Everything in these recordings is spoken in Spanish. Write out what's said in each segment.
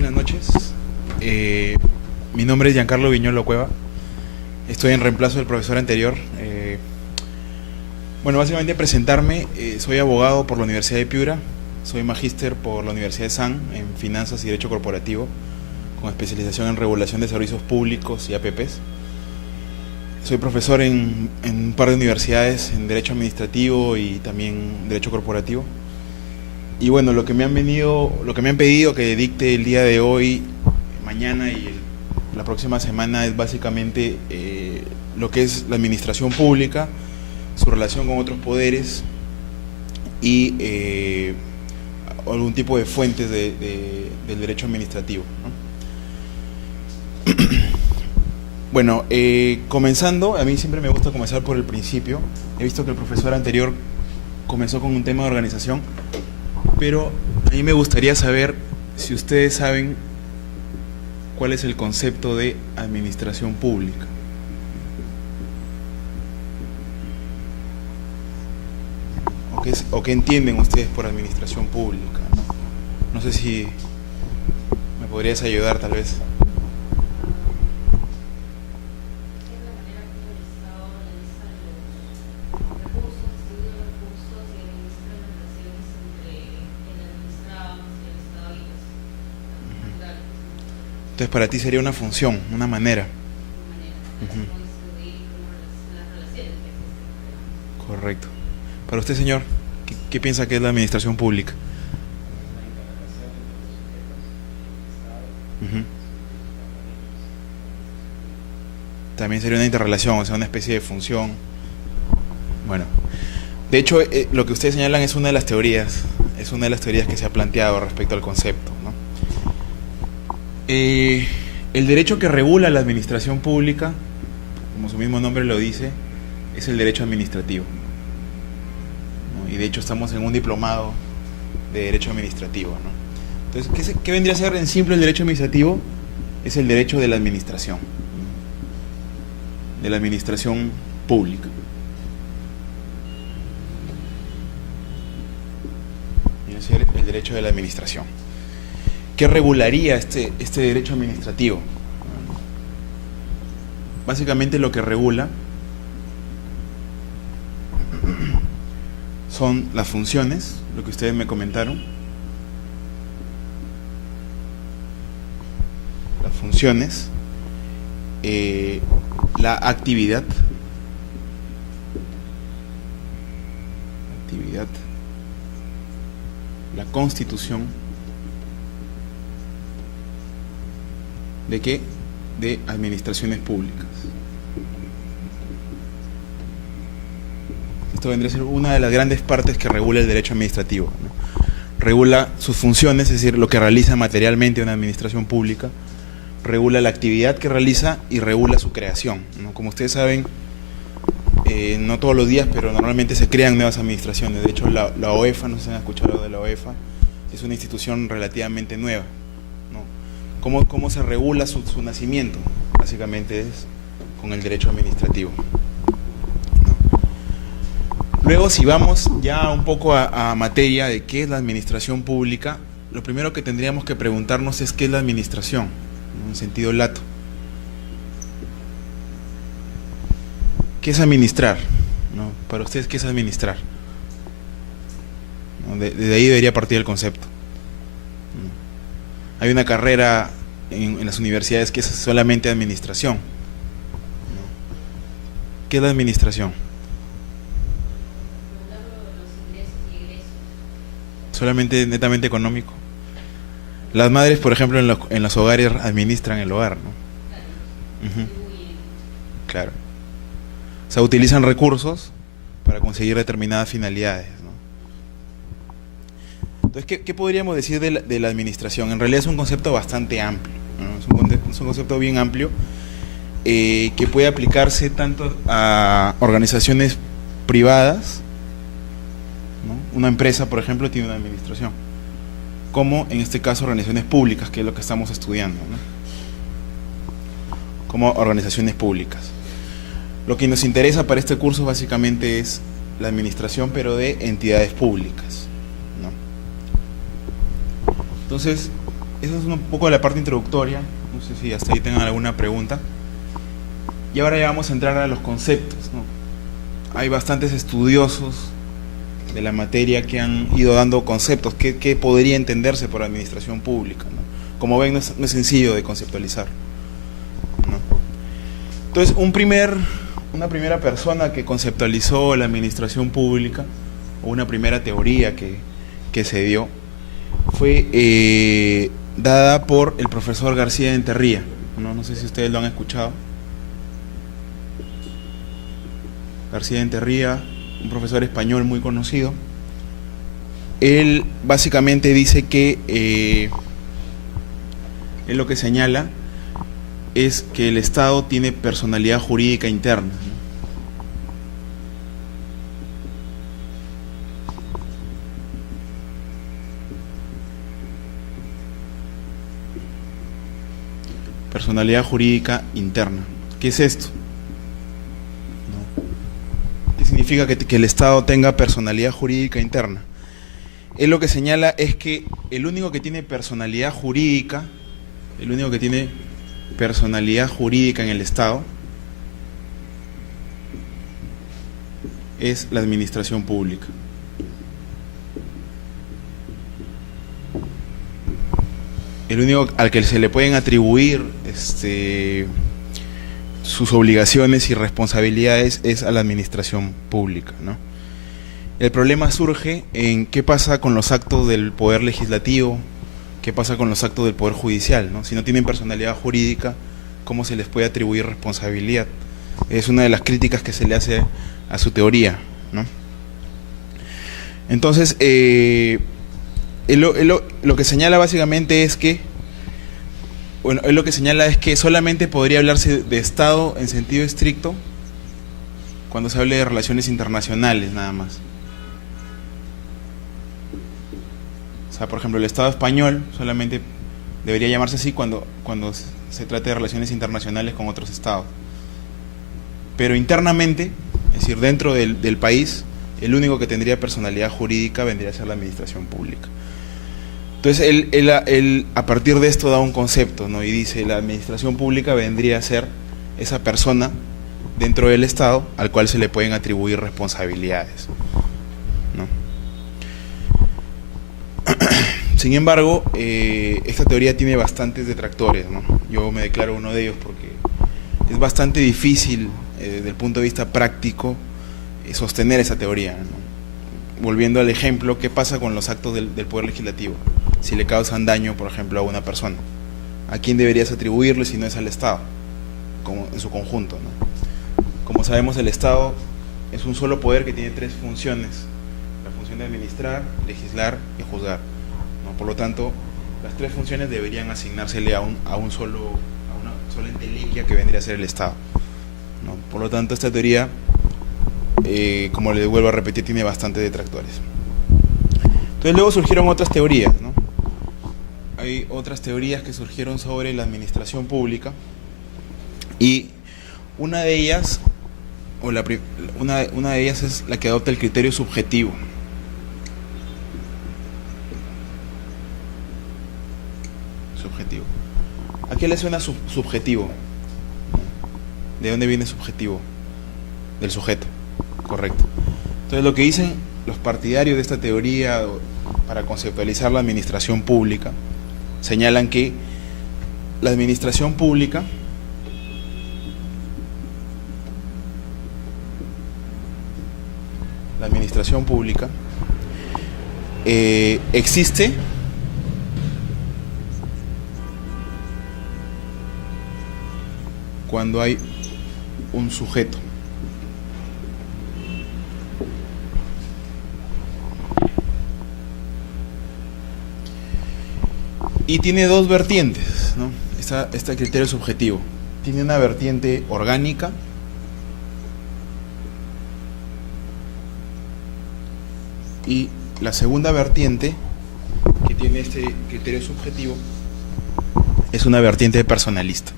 buenas noches. Mi nombre es Giancarlo Viñolo Cueva. Estoy en reemplazo del profesor anterior. Bueno, básicamente presentarme. Soy abogado por la Universidad de Piura. Soy magíster por la Universidad de San en Finanzas y Derecho Corporativo, con especialización en Regulación de Servicios Públicos y APPs. Soy profesor en un par de universidades en Derecho Administrativo y también Derecho Corporativo. Y bueno, lo que me han pedido que dicte el día de hoy, mañana y la próxima semana es básicamente lo que es la administración pública, su relación con otros poderes y algún tipo de fuentes del derecho administrativo, ¿no? Bueno, comenzando, a mí siempre me gusta comenzar por el principio. He visto que el profesor anterior comenzó con un tema de organización, pero a mí me gustaría saber si ustedes saben cuál es el concepto de administración pública. ¿O qué entienden ustedes por administración pública? No sé si me podrías ayudar, tal vez. Entonces para ti sería una función, una manera. Correcto. Para usted, señor, ¿qué piensa que es la administración pública? También sería una interrelación, o sea, una especie de función. Bueno, de hecho, lo que ustedes señalan es una de las teorías, que se ha planteado respecto al concepto, ¿no? El derecho que regula la administración pública, como su mismo nombre lo dice, es el derecho administrativo, ¿no? Y de hecho estamos en un diplomado de derecho administrativo, ¿no? Entonces, ¿qué vendría a ser en simple el derecho administrativo? Es el derecho de la administración, pública. Es el derecho de la administración. ¿Qué regularía este derecho administrativo? Básicamente lo que regula son las funciones, lo que ustedes me comentaron. Las funciones, la actividad, la constitución, ¿de qué? De administraciones públicas. Esto vendría a ser una de las grandes partes que regula el derecho administrativo, ¿no? Regula sus funciones, es decir, lo que realiza materialmente una administración pública, regula la actividad que realiza y regula su creación, ¿no? Como ustedes saben, no todos los días, pero normalmente se crean nuevas administraciones. De hecho, la OEFA, no sé si han escuchado de la OEFA, es una institución relativamente nueva, ¿no? ¿Cómo se regula su nacimiento? Básicamente es con el derecho administrativo, ¿no? Luego, si vamos ya un poco a materia de qué es la administración pública, lo primero que tendríamos que preguntarnos es qué es la administración, ¿no? En sentido lato. ¿Qué es administrar? ¿No? Para ustedes, ¿qué es administrar? ¿No? Desde ahí debería partir el concepto. ¿No? Hay una carrera en las universidades que es solamente administración, ¿no? ¿Qué es la administración? Solamente netamente económico. Las madres, por ejemplo, en los hogares administran el hogar, ¿no? Claro. O sea, utilizan recursos para conseguir determinadas finalidades, ¿no? Entonces, ¿qué podríamos decir de la administración? En realidad es un concepto bastante amplio, ¿no? Es un concepto bien amplio, que puede aplicarse tanto a organizaciones privadas, ¿no? Una empresa, por ejemplo, tiene una administración, como en este caso organizaciones públicas, que es lo que estamos estudiando, ¿no? Como organizaciones públicas. Lo que nos interesa para este curso básicamente es la administración, pero de entidades públicas, ¿no? Entonces, Eso es un poco la parte introductoria. No sé si hasta ahí tengan alguna pregunta. Y ahora ya vamos a entrar a los conceptos, ¿no? Hay bastantes estudiosos de la materia que han ido dando conceptos que podría entenderse por administración pública, ¿no? Como ven, no es sencillo de conceptualizar, ¿no? Entonces, una primera persona que conceptualizó la administración pública, o una primera teoría que se dio, fue dada por el profesor García de Enterría, ¿no? No sé si ustedes lo han escuchado. García de Enterría, un profesor español muy conocido. Él básicamente dice que él lo que señala es que el Estado tiene personalidad jurídica interna, ¿no? Personalidad jurídica interna. ¿Qué es esto? ¿Qué significa que el Estado tenga personalidad jurídica interna? Él lo que señala es que el único que tiene personalidad jurídica en el Estado es la administración pública. El único al que se le pueden atribuir sus obligaciones y responsabilidades es a la administración pública, ¿no? El problema surge en qué pasa con los actos del Poder Legislativo, qué pasa con los actos del Poder Judicial, ¿no? Si no tienen personalidad jurídica, ¿cómo se les puede atribuir responsabilidad? Es una de las críticas que se le hace a su teoría, ¿no? Entonces, lo que señala básicamente es que, bueno, él lo que señala es que solamente podría hablarse de Estado en sentido estricto cuando se hable de relaciones internacionales, nada más. O sea, por ejemplo, el Estado español solamente debería llamarse así cuando se trate de relaciones internacionales con otros estados. Pero internamente, es decir, dentro del país, el único que tendría personalidad jurídica vendría a ser la administración pública. Entonces, él a partir de esto da un concepto, ¿no? Y dice, la administración pública vendría a ser esa persona dentro del Estado al cual se le pueden atribuir responsabilidades, ¿no? Sin embargo, esta teoría tiene bastantes detractores, ¿no? Yo me declaro uno de ellos porque es bastante difícil, desde el punto de vista práctico, sostener esa teoría, ¿no? Volviendo al ejemplo, ¿qué pasa con los actos del Poder Legislativo? Si le causan daño, por ejemplo, a una persona, ¿a quién deberías atribuirle si no es al Estado, como en su conjunto, ¿no? Como sabemos, el Estado es un solo poder que tiene tres funciones: la función de administrar, legislar y juzgar, ¿no? Por lo tanto, las tres funciones deberían asignársele a una sola entelequia que vendría a ser el Estado, ¿no? Por lo tanto, esta teoría, como le vuelvo a repetir, tiene bastantes detractores. Entonces luego surgieron otras teorías, ¿no? Hay otras teorías que surgieron sobre la administración pública, y una de ellas es la que adopta el criterio subjetivo. Subjetivo. ¿A qué le suena subjetivo? ¿De dónde viene subjetivo? Del sujeto, correcto. Entonces lo que dicen los partidarios de esta teoría para conceptualizar la administración pública señalan que la administración pública existe cuando hay un sujeto. Y tiene dos vertientes, ¿no? Este criterio subjetivo. Tiene una vertiente orgánica y la segunda vertiente que tiene este criterio subjetivo es una vertiente personalista.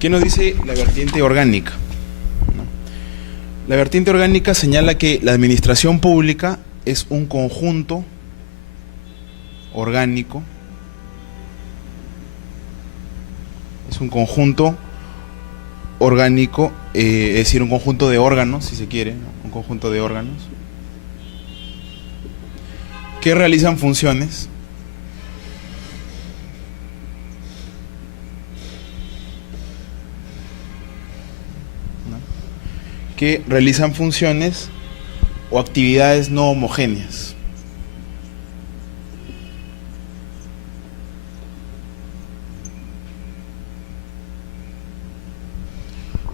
¿Qué nos dice la vertiente orgánica? La vertiente orgánica señala que la administración pública es un conjunto orgánico, es decir, un conjunto de órganos, si se quiere, ¿no? Un conjunto de órganos que realizan funciones o actividades no homogéneas.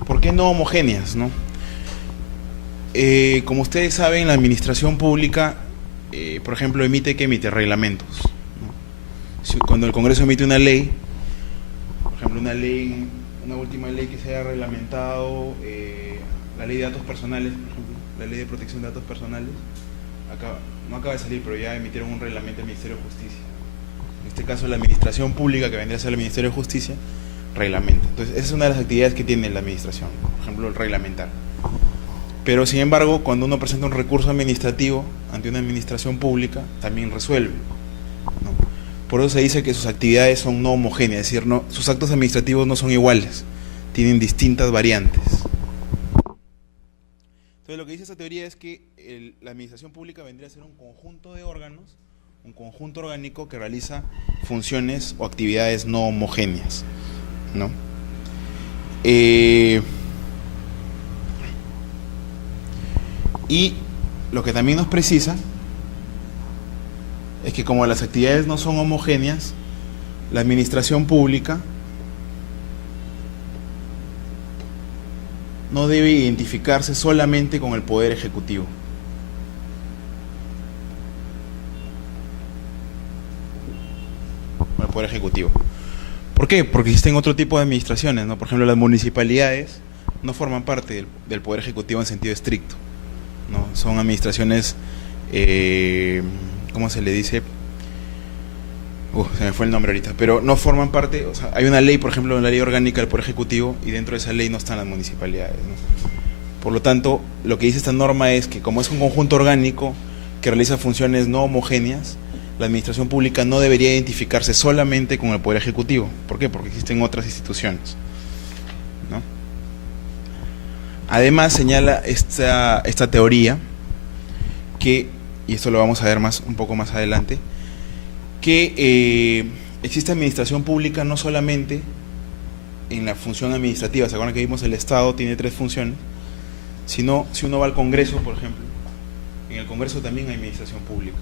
¿Por qué no homogéneas, no? Como ustedes saben, la administración pública, por ejemplo, emite reglamentos, ¿no? Cuando el Congreso emite una ley, por ejemplo, una última ley que se haya reglamentado, la ley de datos personales, por ejemplo, la ley de protección de datos personales, no acaba de salir, pero ya emitieron un reglamento del Ministerio de Justicia. En este caso, la administración pública, que vendría a ser el Ministerio de Justicia, reglamenta. Entonces, esa es una de las actividades que tiene la administración, por ejemplo, el reglamentar. Pero, sin embargo, cuando uno presenta un recurso administrativo ante una administración pública, también resuelve, ¿no? Por eso se dice que sus actividades son no homogéneas, es decir, sus actos administrativos no son iguales, tienen distintas variantes. Entonces, lo que dice esta teoría es que la administración pública vendría a ser un conjunto de órganos, un conjunto orgánico que realiza funciones o actividades no homogéneas, ¿no? Y lo que también nos precisa es que como las actividades no son homogéneas, la administración pública no debe identificarse solamente con el Poder Ejecutivo. Con el Poder Ejecutivo. ¿Por qué? Porque existen otro tipo de administraciones, ¿no? Por ejemplo, las municipalidades no forman parte del Poder Ejecutivo en sentido estricto, ¿no? Son administraciones, ¿cómo se le dice? Se me fue el nombre ahorita, pero no forman parte, o sea, hay una ley, por ejemplo, la ley orgánica del Poder Ejecutivo, y dentro de esa ley no están las municipalidades, ¿no? Por lo tanto, lo que dice esta norma es que como es un conjunto orgánico que realiza funciones no homogéneas, la administración pública no debería identificarse solamente con el Poder Ejecutivo. ¿Por qué? Porque existen otras instituciones, ¿no? Además, señala esta teoría que, y esto lo vamos a ver un poco más adelante, que existe administración pública no solamente en la función administrativa. ¿Se acuerdan que vimos el Estado tiene 3 funciones? Sino, si uno va al Congreso, por ejemplo, en el Congreso también hay administración pública.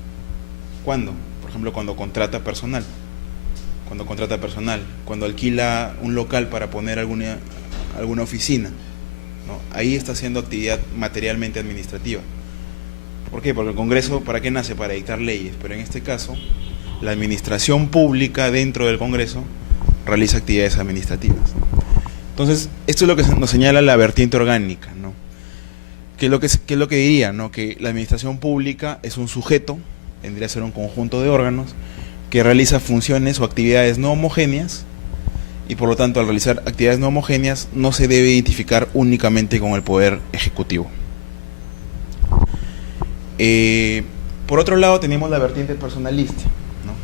¿Cuándo? Por ejemplo, cuando contrata personal. Cuando alquila un local para poner alguna oficina, ¿no? Ahí está haciendo actividad materialmente administrativa. ¿Por qué? Porque el Congreso, ¿para qué nace? Para dictar leyes. Pero en este caso, la administración pública dentro del Congreso realiza actividades administrativas. Entonces, esto es lo que nos señala la vertiente orgánica, ¿no? ¿Qué es lo que diría, ¿no? Que la administración pública es un sujeto, vendría a ser un conjunto de órganos, que realiza funciones o actividades no homogéneas, y por lo tanto, al realizar actividades no homogéneas, no se debe identificar únicamente con el Poder Ejecutivo. Por otro lado, tenemos la vertiente personalista, ¿no?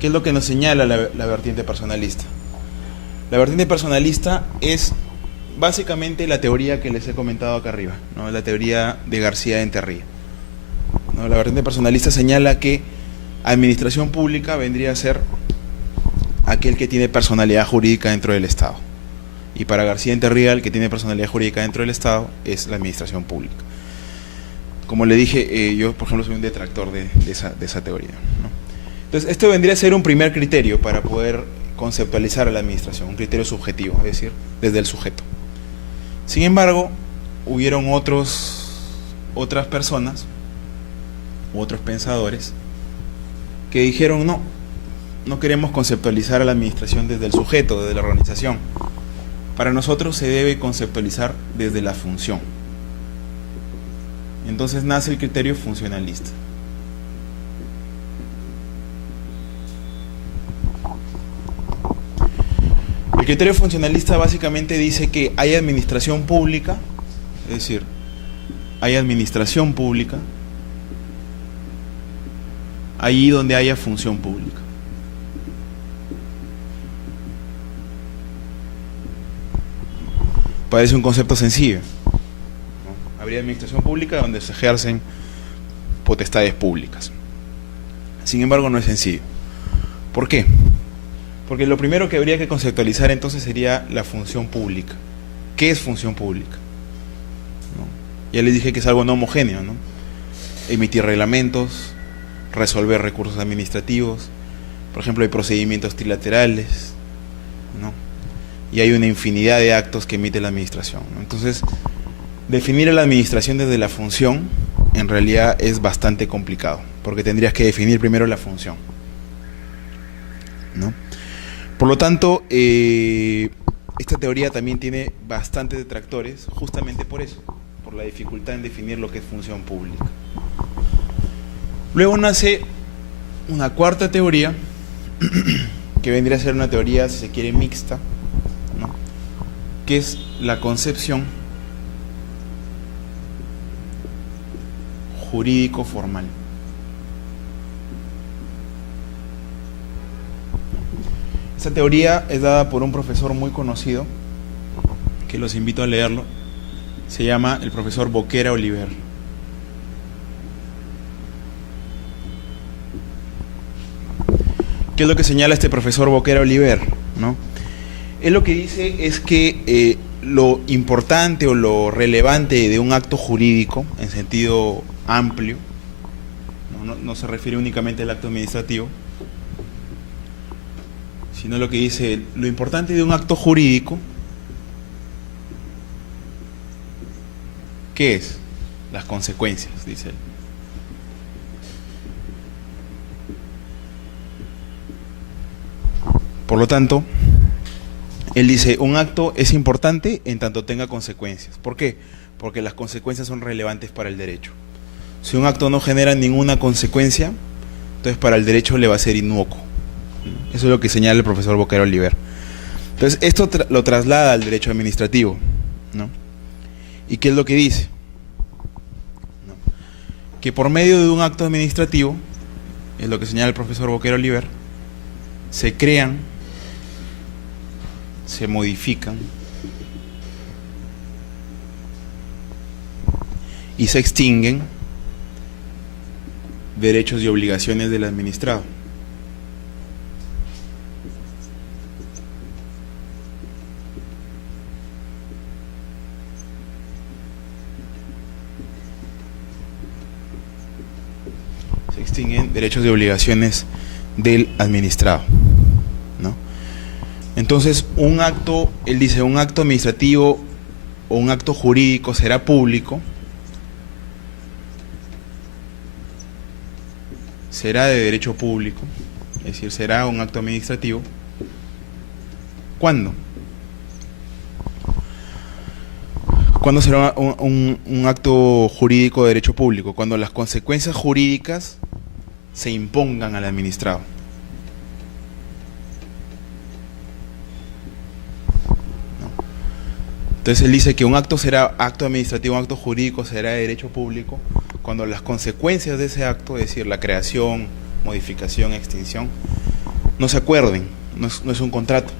¿Qué es lo que nos señala la vertiente personalista? La vertiente personalista es básicamente la teoría que les he comentado acá arriba, ¿no? La teoría de García de Enterría, ¿no? La vertiente personalista señala que administración pública vendría a ser aquel que tiene personalidad jurídica dentro del Estado. Y para García de Enterría, el que tiene personalidad jurídica dentro del Estado es la administración pública. Como le dije, yo por ejemplo soy un detractor de esa teoría, ¿no? Entonces, esto vendría a ser un primer criterio para poder conceptualizar a la administración, un criterio subjetivo, es decir, desde el sujeto. Sin embargo, hubieron otras personas, otros pensadores, que dijeron no queremos conceptualizar a la administración desde el sujeto, desde la organización. Para nosotros se debe conceptualizar desde la función. Entonces nace el criterio funcionalista. El criterio funcionalista básicamente dice que hay administración pública, es decir, hay administración pública, allí donde haya función pública. Parece un concepto sencillo, ¿no? Habría administración pública donde se ejercen potestades públicas. Sin embargo, no es sencillo. ¿Por qué? Porque lo primero que habría que conceptualizar entonces sería la función pública. ¿Qué es función pública? ¿No? Ya les dije que es algo no homogéneo, ¿no? Emitir reglamentos, resolver recursos administrativos, por ejemplo, hay procedimientos trilaterales, ¿no? Y hay una infinidad de actos que emite la administración, ¿no? Entonces, definir a la administración desde la función en realidad es bastante complicado, porque tendrías que definir primero la función, ¿no? Por lo tanto, esta teoría también tiene bastantes detractores, justamente por eso, por la dificultad en definir lo que es función pública. Luego nace una cuarta teoría, que vendría a ser una teoría, si se quiere, mixta, ¿no? Que es la concepción jurídico-formal. Esta teoría es dada por un profesor muy conocido, que los invito a leerlo. Se llama el profesor Boquera Oliver. ¿Qué es lo que señala este profesor Boquera Oliver, ¿no? Él lo que dice es que lo importante o lo relevante de un acto jurídico, en sentido amplio, no se refiere únicamente al acto administrativo, sino lo que dice, lo importante de un acto jurídico, ¿qué es? Las consecuencias, dice él. Por lo tanto, él dice, un acto es importante en tanto tenga consecuencias. ¿Por qué? Porque las consecuencias son relevantes para el derecho. Si un acto no genera ninguna consecuencia, entonces para el derecho le va a ser inocuo. Eso es lo que señala el profesor Boquera Oliver. Entonces, esto lo traslada al derecho administrativo, ¿no? ¿Y qué es lo que dice? ¿No? Que por medio de un acto administrativo, es lo que señala el profesor Boquera Oliver, se crean, se modifican y se extinguen derechos y obligaciones del administrado. Se extinguen derechos y obligaciones del administrado, ¿no? Entonces, un acto, él dice, un acto administrativo o un acto jurídico será público, será de derecho público, es decir, será un acto administrativo. ¿Cuándo? ¿Cuándo será un acto jurídico de derecho público? Cuando las consecuencias jurídicas se impongan al administrado. ¿No? Entonces él dice que un acto será acto administrativo, un acto jurídico será de derecho público cuando las consecuencias de ese acto, es decir, la creación, modificación, extinción, no se acuerden, no es un contrato,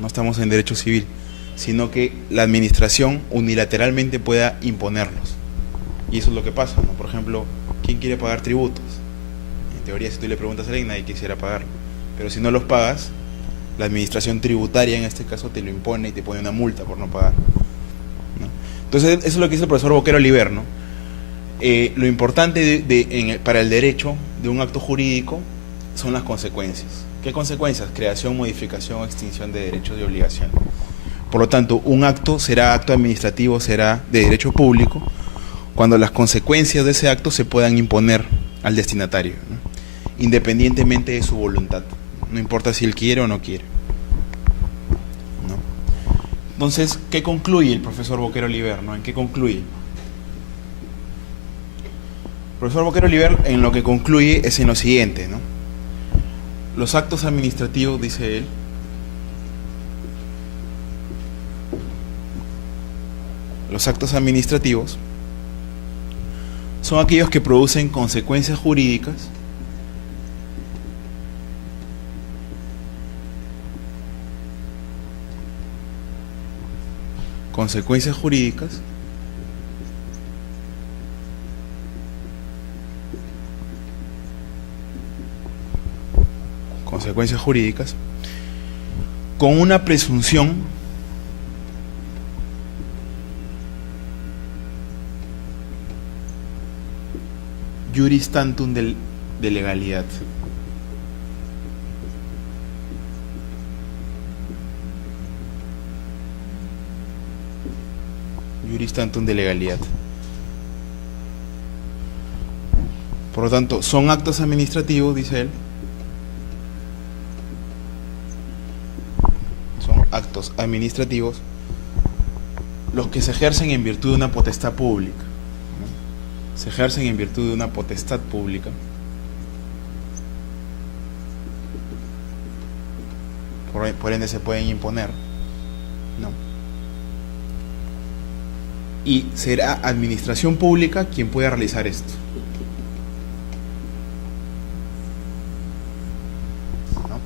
no estamos en derecho civil, sino que la administración unilateralmente pueda imponerlos. Y eso es lo que pasa, ¿no? Por ejemplo, ¿quién quiere pagar tributos? En teoría, si tú le preguntas a alguien, nadie quisiera pagar. Pero si no los pagas, la administración tributaria en este caso te lo impone y te pone una multa por no pagar, ¿no? Entonces, eso es lo que dice el profesor Boquera Oliver, ¿no? Lo importante para el derecho de un acto jurídico son las consecuencias. ¿Qué consecuencias? Creación, modificación o extinción de derechos y obligaciones. Por lo tanto, un acto será acto administrativo, será de derecho público, cuando las consecuencias de ese acto se puedan imponer al destinatario, ¿no? Independientemente de su voluntad. No importa si él quiere o no quiere, ¿no? Entonces, ¿qué concluye el profesor Boquera Oliver, ¿no? ¿En qué concluye? El profesor Boquera Oliver en lo que concluye es en lo siguiente, ¿no? Los actos administrativos, dice él, los actos administrativos son aquellos que producen consecuencias jurídicas consecuencias jurídicas con una presunción juris tantum de legalidad. Juris tantum de legalidad. Por lo tanto, son actos administrativos, dice él. Son actos administrativos los que se ejercen en virtud de una potestad pública. ¿No? Se ejercen en virtud de una potestad pública. Por ende se pueden imponer. ¿No? Y será administración pública quien pueda realizar esto. ¿No?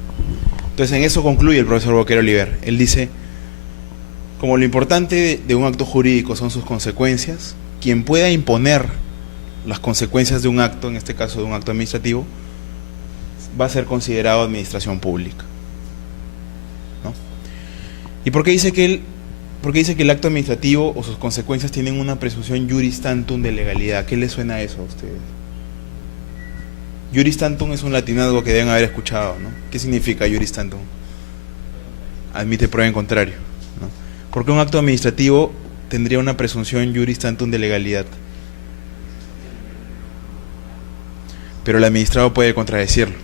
Entonces en eso concluye el profesor Boquero Oliver. Él dice, como lo importante de un acto jurídico son sus consecuencias, quien pueda imponer las consecuencias de un acto, en este caso de un acto administrativo, va a ser considerado administración pública. ¿No? ¿Y por qué dice que el acto administrativo o sus consecuencias tienen una presunción juris tantum de legalidad? ¿Qué les suena eso a ustedes? Juris tantum es un latinazgo que deben haber escuchado, ¿no? ¿Qué significa juris tantum? Admite prueba en contrario, ¿no? ¿Por qué un acto administrativo tendría una presunción juris tantum de legalidad? Pero el administrado puede contradecirlo.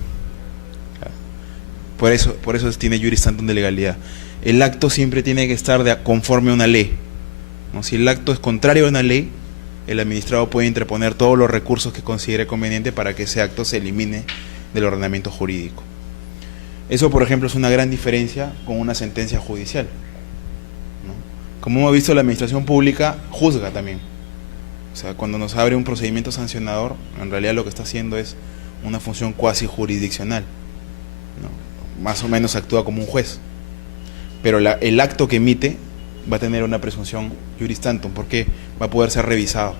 Por eso tiene juris tantum de legalidad. El acto siempre tiene que estar conforme a una ley, ¿no? Si el acto es contrario a una ley, el administrado puede interponer todos los recursos que considere conveniente para que ese acto se elimine del ordenamiento jurídico. Eso, por ejemplo, es una gran diferencia con una sentencia judicial, ¿no? Como hemos visto, la administración pública juzga también. O sea, cuando nos abre un procedimiento sancionador, en realidad lo que está haciendo es una función cuasi jurisdiccional, ¿no? Más o menos actúa como un juez. Pero el acto que emite va a tener una presunción juris tantum, porque va a poder ser revisado,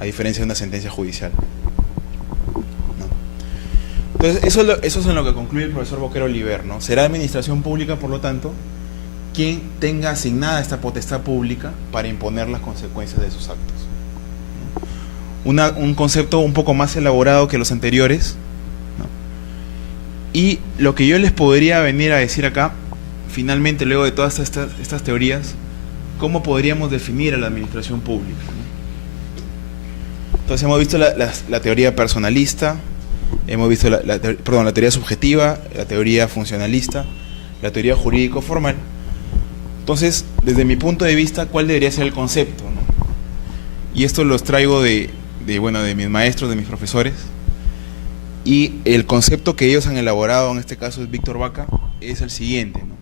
a diferencia de una sentencia judicial. ¿No? Entonces, eso es en lo que concluye el profesor Boquero Oliver, ¿no? Será administración pública, por lo tanto, quien tenga asignada esta potestad pública para imponer las consecuencias de sus actos. ¿No? Un concepto un poco más elaborado que los anteriores, ¿no? Y lo que yo les podría venir a decir acá, finalmente, luego de todas estas teorías, ¿cómo podríamos definir a la administración pública? ¿No? Entonces hemos visto la teoría personalista, hemos visto la teoría subjetiva, la teoría funcionalista, la teoría jurídico-formal. Entonces, desde mi punto de vista, ¿cuál debería ser el concepto? ¿No? Y esto los traigo de mis maestros, de mis profesores, y el concepto que ellos han elaborado, en este caso es Víctor Vaca, es el siguiente, ¿no?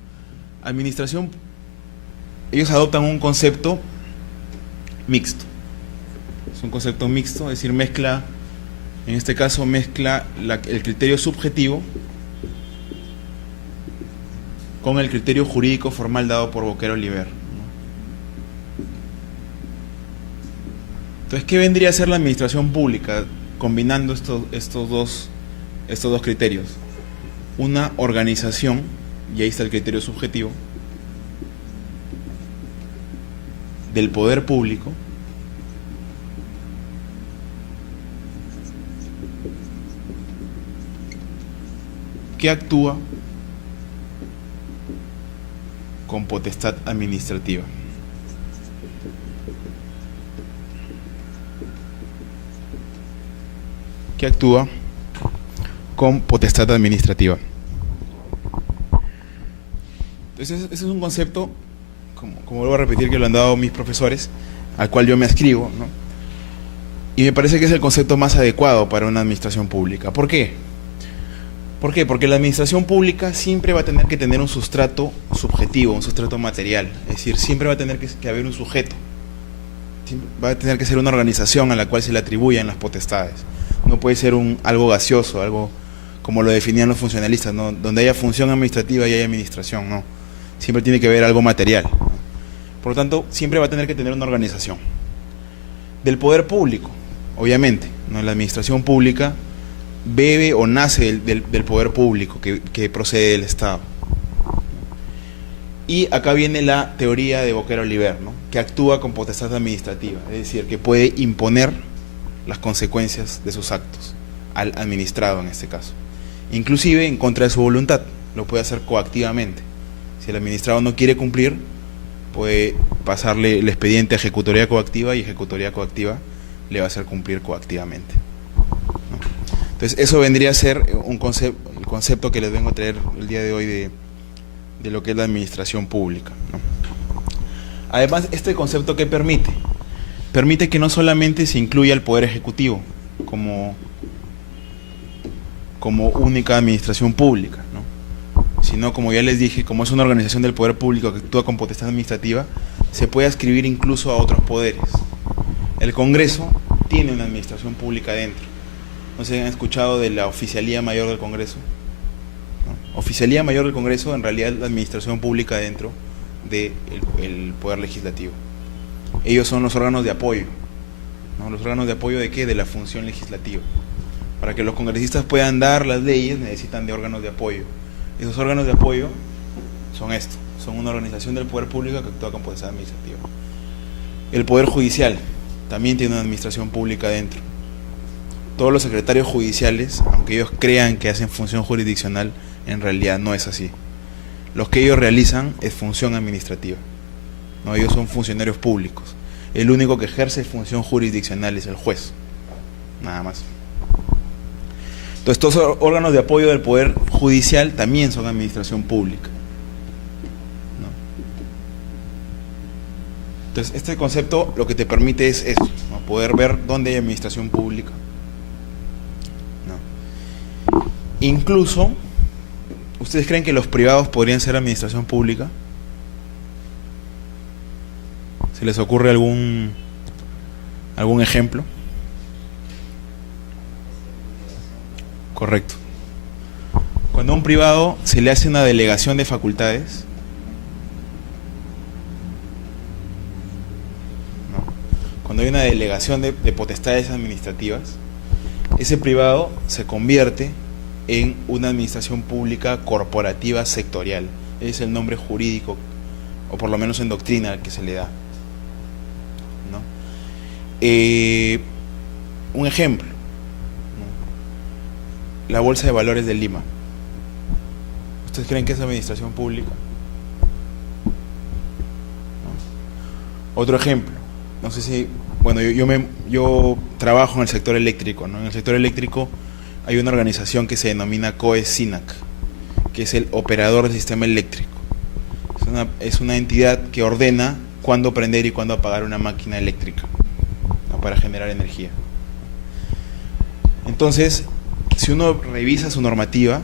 Administración, ellos adoptan un concepto mixto. Es un concepto mixto, es decir, mezcla, en este caso mezcla el criterio subjetivo con el criterio jurídico formal dado por Boquero Oliver, ¿no? Entonces, ¿qué vendría a ser la administración pública combinando estos dos criterios? Una organización, y ahí está el criterio subjetivo, del poder público que actúa con potestad administrativa. Que actúa con potestad administrativa. Entonces, ese es un concepto, como vuelvo a repetir, que lo han dado mis profesores, al cual yo me adscribo, ¿no? Y me parece que es el concepto más adecuado para una administración pública. ¿Por qué? ¿Por qué? Porque la administración pública siempre va a tener que tener un sustrato subjetivo, un sustrato material. Es decir, siempre va a tener que haber un sujeto. Va a tener que ser una organización a la cual se le atribuyan las potestades. No puede ser algo gaseoso, algo como lo definían los funcionalistas, ¿no? Donde haya función administrativa y haya administración, no. Siempre tiene que haber algo material, ¿no? Por lo tanto, siempre va a tener que tener una organización. Del poder público, obviamente, ¿no? La administración pública bebe o nace del poder público que procede del Estado. Y acá viene la teoría de Boquer-Oliver, ¿no? Que actúa con potestad administrativa, es decir, que puede imponer las consecuencias de sus actos al administrado en este caso. Inclusive en contra de su voluntad, lo puede hacer coactivamente. Si el administrado no quiere cumplir, puede pasarle el expediente a ejecutoría coactiva y ejecutoría coactiva le va a hacer cumplir coactivamente, ¿no? Entonces eso vendría a ser el concepto que les vengo a traer el día de hoy de lo que es la administración pública, ¿no? Además, este concepto, ¿qué permite? Permite que no solamente se incluya el poder ejecutivo como única administración pública, ¿no? Sino, como ya les dije, como es una organización del poder público que actúa con potestad administrativa, se puede adscribir incluso a otros poderes. El Congreso tiene una administración pública dentro. ¿No se han escuchado de la Oficialía Mayor del Congreso? ¿No? Oficialía Mayor del Congreso en realidad es la administración pública dentro del Poder Legislativo. Ellos son los órganos de apoyo, ¿no? ¿Los órganos de apoyo de qué? De la función legislativa. Para que los congresistas puedan dar las leyes necesitan de órganos de apoyo. Esos órganos de apoyo son una organización del poder público que actúa con potestad administrativa. El Poder Judicial también tiene una administración pública dentro. Todos los secretarios judiciales, aunque ellos crean que hacen función jurisdiccional, en realidad no es así. Los que ellos realizan es función administrativa, ¿no? Ellos son funcionarios públicos. El único que ejerce función jurisdiccional es el juez, nada más. Entonces, estos órganos de apoyo del Poder Judicial también son administración pública, ¿no? Entonces, este concepto lo que te permite es eso, ¿no? Poder ver dónde hay administración pública, ¿no? Incluso, ¿ustedes creen que los privados podrían ser administración pública? ¿Se les ocurre algún ejemplo? Correcto. Cuando a un privado se le hace una delegación de facultades, ¿no? Cuando hay una delegación de potestades administrativas, ese privado se convierte en una administración pública corporativa sectorial. Ese es el nombre jurídico, o por lo menos en doctrina, que se le da, ¿no? Un ejemplo: la Bolsa de Valores de Lima. ¿Ustedes creen que es administración pública? ¿No? Otro ejemplo, no sé si, bueno, yo trabajo en el sector eléctrico, ¿no? En el sector eléctrico hay una organización que se denomina COE-SINAC, que es el operador del sistema eléctrico. Es una entidad que ordena cuándo prender y cuándo apagar una máquina eléctrica, ¿no? Para generar energía. Entonces, si uno revisa su normativa,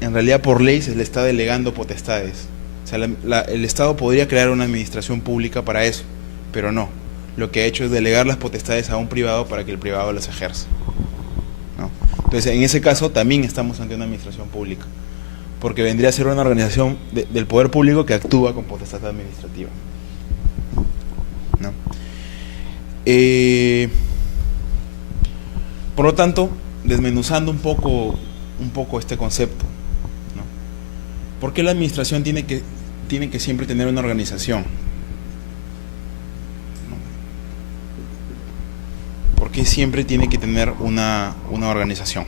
en realidad por ley se le está delegando potestades. O sea, el Estado podría crear una administración pública para eso, pero no. Lo que ha hecho es delegar las potestades a un privado para que el privado las ejerza, ¿no? Entonces, en ese caso también estamos ante una administración pública, porque vendría a ser una organización del poder público que actúa con potestad administrativa, ¿no? Por lo tanto, desmenuzando un poco este concepto, ¿no? ¿Por qué la administración tiene que siempre tener una organización? ¿No? ¿Por qué siempre tiene que tener una organización?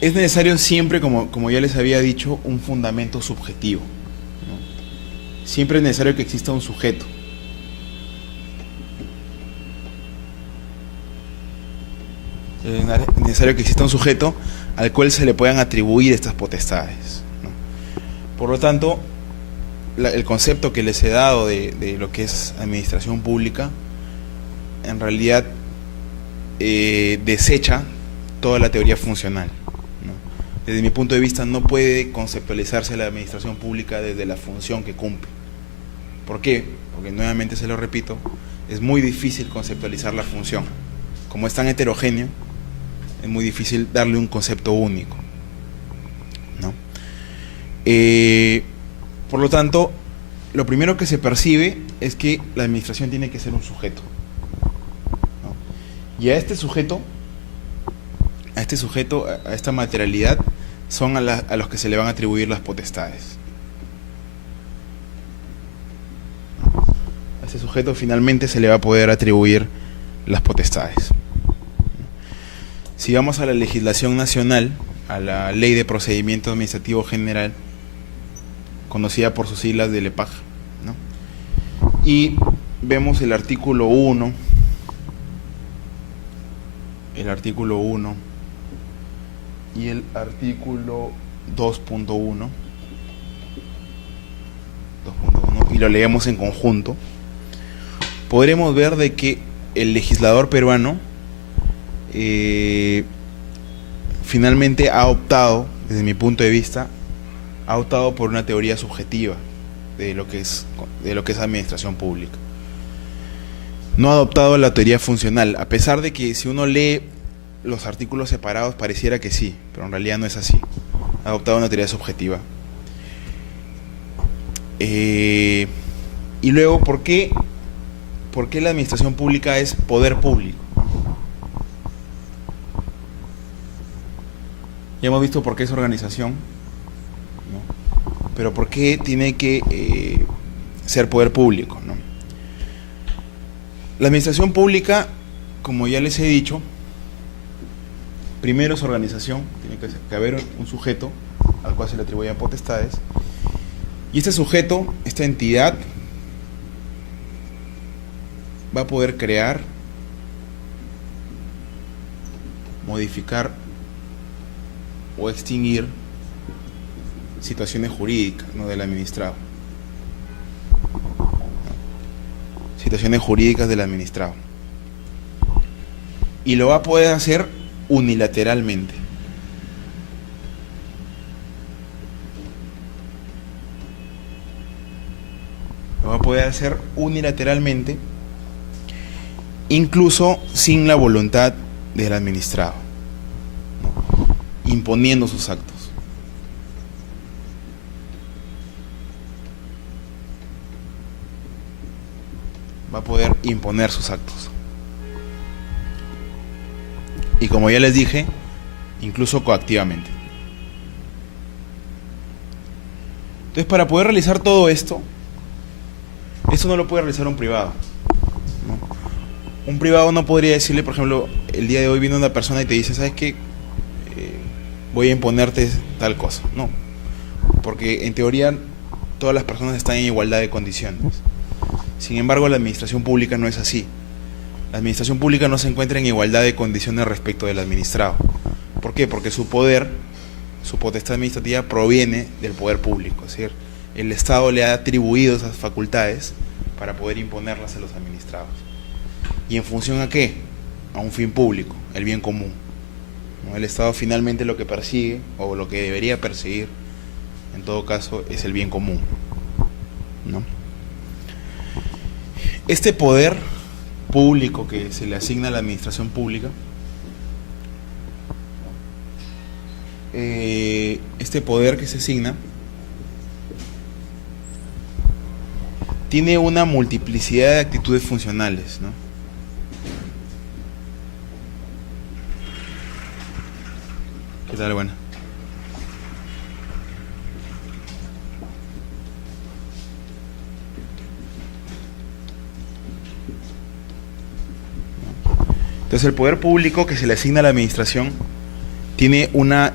Es necesario siempre, como ya les había dicho, un fundamento subjetivo, ¿no? Siempre es necesario que exista un sujeto. Es necesario que exista un sujeto al cual se le puedan atribuir estas potestades, ¿no? Por lo tanto, el concepto que les he dado de lo que es administración pública, en realidad desecha toda la teoría funcional, ¿no? Desde mi punto de vista, no puede conceptualizarse la administración pública desde la función que cumple, ¿Por qué? Porque nuevamente se lo repito, es muy difícil conceptualizar la función. Como es tan heterogéneo, es muy difícil darle un concepto único, ¿no? Por lo tanto, lo primero que se percibe es que la administración tiene que ser un sujeto, ¿no? Y a este sujeto, a esta materialidad, son a los que se le van a atribuir las potestades. A este sujeto finalmente se le va a poder atribuir las potestades. Si vamos a la legislación nacional, a la Ley de Procedimiento Administrativo General, conocida por sus siglas de LEPAG, ¿no? Y vemos el artículo 1, y el artículo 2.1, y lo leemos en conjunto, podremos ver de que el legislador peruano finalmente ha optado, desde mi punto de vista, ha optado por una teoría subjetiva de lo que es administración pública. No ha adoptado la teoría funcional, a pesar de que si uno lee los artículos separados pareciera que sí, pero en realidad no es así. Ha adoptado una teoría subjetiva. Y luego, ¿por qué la administración pública es poder público? Ya hemos visto por qué es organización, ¿no? Pero ¿por qué tiene que ser poder público, ¿no? La administración pública, como ya les he dicho, primero es organización, tiene que haber un sujeto al cual se le atribuyen potestades, y este sujeto, esta entidad, va a poder crear, modificar o extinguir situaciones jurídicas, ¿no?, del administrado. Situaciones jurídicas del administrado. Y lo va a poder hacer unilateralmente. Lo va a poder hacer unilateralmente, incluso sin la voluntad del administrado, ¿no?, imponiendo sus actos. Va a poder imponer sus actos. Y como ya les dije, incluso coactivamente. Entonces, para poder realizar todo esto no lo puede realizar un privado, ¿no? Un privado no podría decirle, por ejemplo, el día de hoy viene una persona y te dice, ¿sabes qué? Voy a imponerte tal cosa. No, porque en teoría todas las personas están en igualdad de condiciones. Sin embargo, la administración pública no es así. La administración pública no se encuentra en igualdad de condiciones respecto del administrado. ¿Por qué? Porque su poder, su potestad administrativa proviene del poder público. Es decir, el Estado le ha atribuido esas facultades para poder imponerlas a los administrados. ¿Y en función a qué? A un fin público, el bien común, ¿no? El Estado finalmente lo que persigue, o lo que debería perseguir, en todo caso, es el bien común, ¿no? Este poder público que se le asigna a la administración pública, este poder que se asigna, tiene una multiplicidad de actitudes funcionales, ¿no? ¿Qué tal? Bueno. Entonces, el poder público que se le asigna a la administración tiene una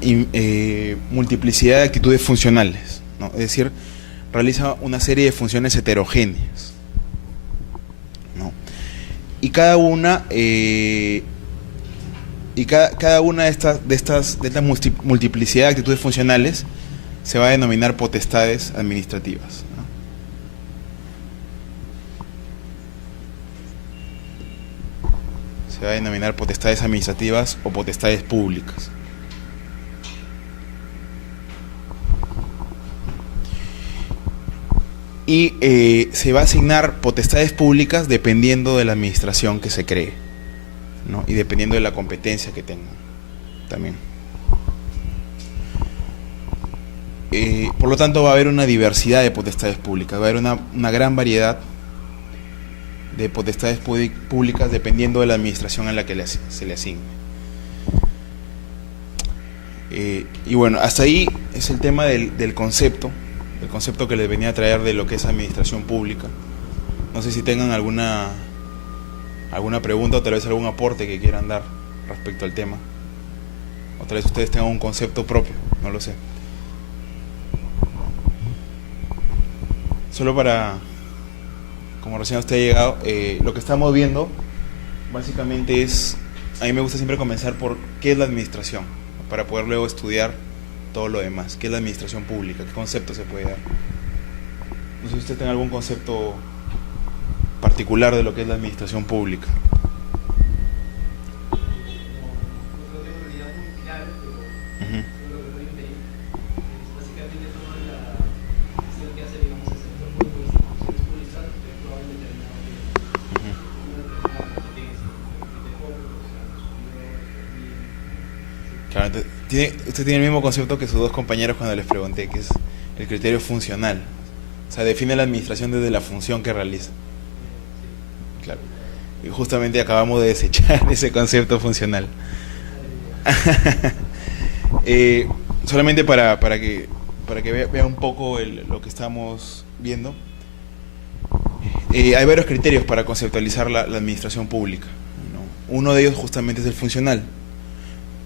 multiplicidad de actitudes funcionales, ¿no? Es decir, realiza una serie de funciones heterogéneas, ¿no? Y cada una de esta multiplicidad de actitudes funcionales se va a denominar potestades administrativas, ¿no? Se va a denominar potestades administrativas o potestades públicas. Y se va a asignar potestades públicas dependiendo de la administración que se cree, ¿no? Y dependiendo de la competencia que tengan también. Por lo tanto, va a haber una diversidad de potestades públicas, va a haber una gran variedad de potestades públicas dependiendo de la administración a la que se le asigne. Y bueno, hasta ahí es el tema del concepto, el concepto que les venía a traer de lo que es administración pública. No sé si tengan alguna pregunta o tal vez algún aporte que quieran dar respecto al tema, o tal vez ustedes tengan un concepto propio, no lo sé. Solo para, como recién usted ha llegado, lo que estamos viendo básicamente es, a mí me gusta siempre comenzar por qué es la administración, para poder luego estudiar todo lo demás. ¿Qué es la administración pública? ¿Qué concepto se puede dar? No sé si usted tiene algún concepto particular de lo que es la administración pública. Claro, usted tiene el mismo concepto que sus dos compañeros cuando les pregunté, que es el criterio funcional. O sea, define la administración desde la función que realiza. Claro. Y justamente acabamos de desechar ese concepto funcional. Solamente para que vea un poco lo que estamos viendo. Hay varios criterios para conceptualizar la administración pública, ¿no? Uno de ellos justamente es el funcional.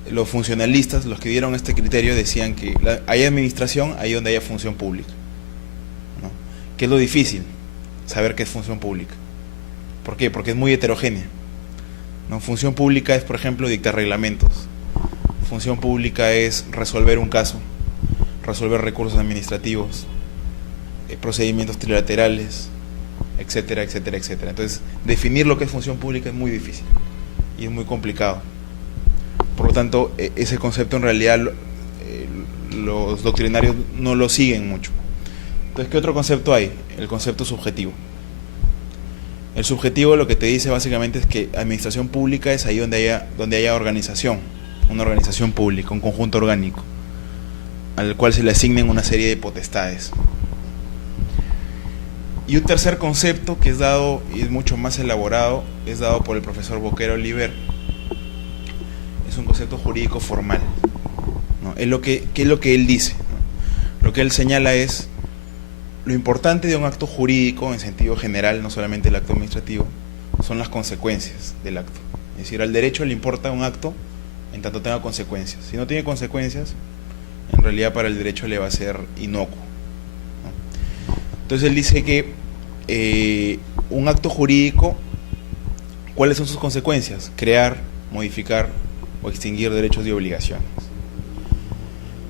Los funcionalistas, los que dieron este criterio, decían que hay administración ahí donde haya función pública, ¿no? ¿Qué es lo difícil? Saber qué es función pública. ¿Por qué? Porque es muy heterogénea, ¿no? Función pública es, por ejemplo, dictar reglamentos. Función pública es resolver un caso, resolver recursos administrativos, procedimientos trilaterales, etcétera, etcétera, etcétera. Entonces, definir lo que es función pública es muy difícil y es muy complicado. Por lo tanto, ese concepto en realidad los doctrinarios no lo siguen mucho. Entonces, ¿qué otro concepto hay? El concepto subjetivo. El subjetivo lo que te dice básicamente es que administración pública es ahí donde haya organización, una organización pública, un conjunto orgánico, al cual se le asignen una serie de potestades. Y un tercer concepto que es dado, y es mucho más elaborado, es dado por el profesor Boquero Oliver. Es un concepto jurídico formal, ¿no? ¿Qué es lo que él dice? ¿No? Lo que él señala es lo importante de un acto jurídico en sentido general, no solamente el acto administrativo, son las consecuencias del acto. Es decir, al derecho le importa un acto en tanto tenga consecuencias. Si no tiene consecuencias, en realidad para el derecho le va a ser inocuo, ¿no? Entonces él dice que un acto jurídico, ¿cuáles son sus consecuencias? Crear, modificar o extinguir derechos y obligaciones.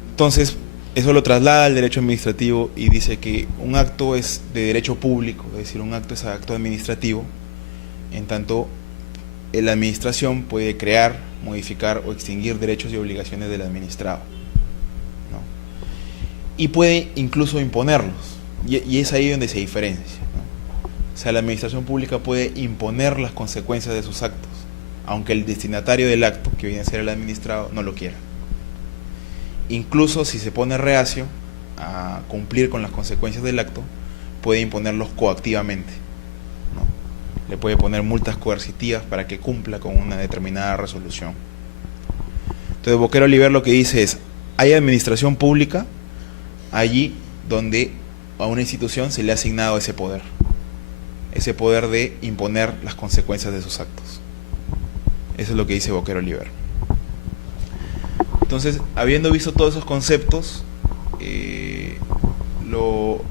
Entonces, eso lo traslada al derecho administrativo y dice que un acto es de derecho público, es decir, un acto es acto administrativo, en tanto la administración puede crear, modificar o extinguir derechos y obligaciones del administrado, ¿no? Y puede incluso imponerlos, y es ahí donde se diferencia, ¿no? O sea, la administración pública puede imponer las consecuencias de sus actos, aunque el destinatario del acto, que viene a ser el administrado, no lo quiera. Incluso si se pone reacio a cumplir con las consecuencias del acto, puede imponerlos coactivamente, ¿no? Le puede poner multas coercitivas para que cumpla con una determinada resolución. Entonces Boquero Oliver lo que dice es, hay administración pública allí donde a una institución se le ha asignado ese poder de imponer las consecuencias de sus actos. Eso es lo que dice Boquero Oliver. Entonces, habiendo visto todos esos conceptos, lo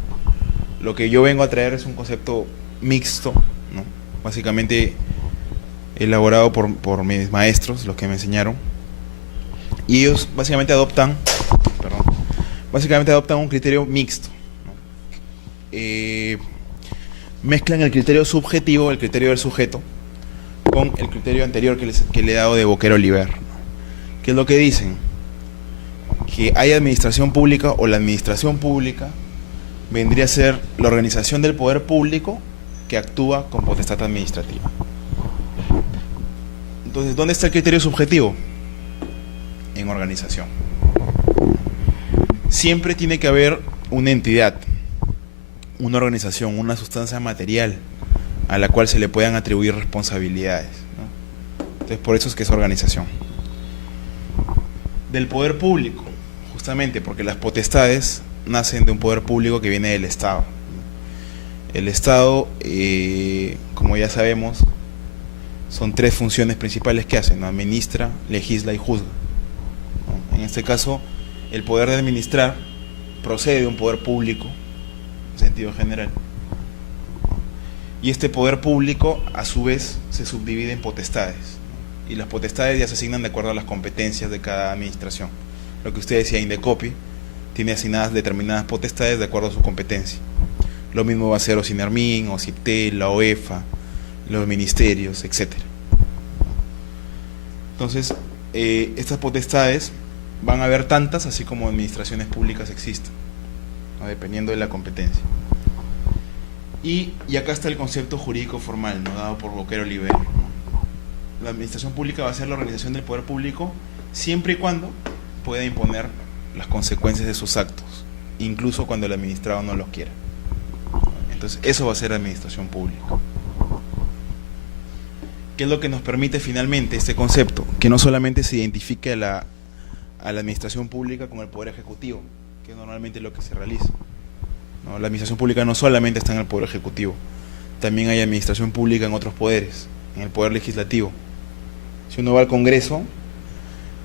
que yo vengo a traer es un concepto mixto, ¿no? Básicamente elaborado por mis maestros, los que me enseñaron. Y ellos básicamente adoptan un criterio mixto, ¿no? Mezclan el criterio subjetivo, el criterio del sujeto, con el criterio anterior que le he dado de Boquero Oliver, ¿no? ¿Qué es lo que dicen? Que hay administración pública o la administración pública vendría a ser la organización del poder público que actúa con potestad administrativa. Entonces, ¿dónde está el criterio subjetivo? En organización. Siempre tiene que haber una entidad, una organización, una sustancia material a la cual se le puedan atribuir responsabilidades, ¿no? Entonces, por eso es que es organización. Del poder público, justamente porque las potestades nacen de un poder público que viene del Estado. El Estado, como ya sabemos, son tres funciones principales que hacen, ¿no? Administra, legisla y juzga, ¿no? En este caso, el poder de administrar procede de un poder público, en sentido general. Y este poder público, a su vez, se subdivide en potestades, ¿no? Y las potestades ya se asignan de acuerdo a las competencias de cada administración. Lo que usted decía, Indecopi, tiene asignadas determinadas potestades de acuerdo a su competencia. Lo mismo va a ser OSINERMIN, OSIPTEL, la OEFA, los ministerios, etc. Entonces, estas potestades van a haber tantas, así como administraciones públicas existen, ¿no? Dependiendo de la competencia. Y acá está el concepto jurídico formal, ¿no? Dado por Boquero Oliver, ¿no? La administración pública va a ser la organización del poder público siempre y cuando pueda imponer las consecuencias de sus actos, incluso cuando el administrado no los quiera. Entonces, eso va a ser administración pública. ¿Qué es lo que nos permite finalmente este concepto? Que no solamente se identifique a la administración pública con el poder ejecutivo, que es normalmente lo que se realiza, ¿no? La administración pública no solamente está en el poder ejecutivo, también hay administración pública en otros poderes, en el poder legislativo. Si uno va al Congreso,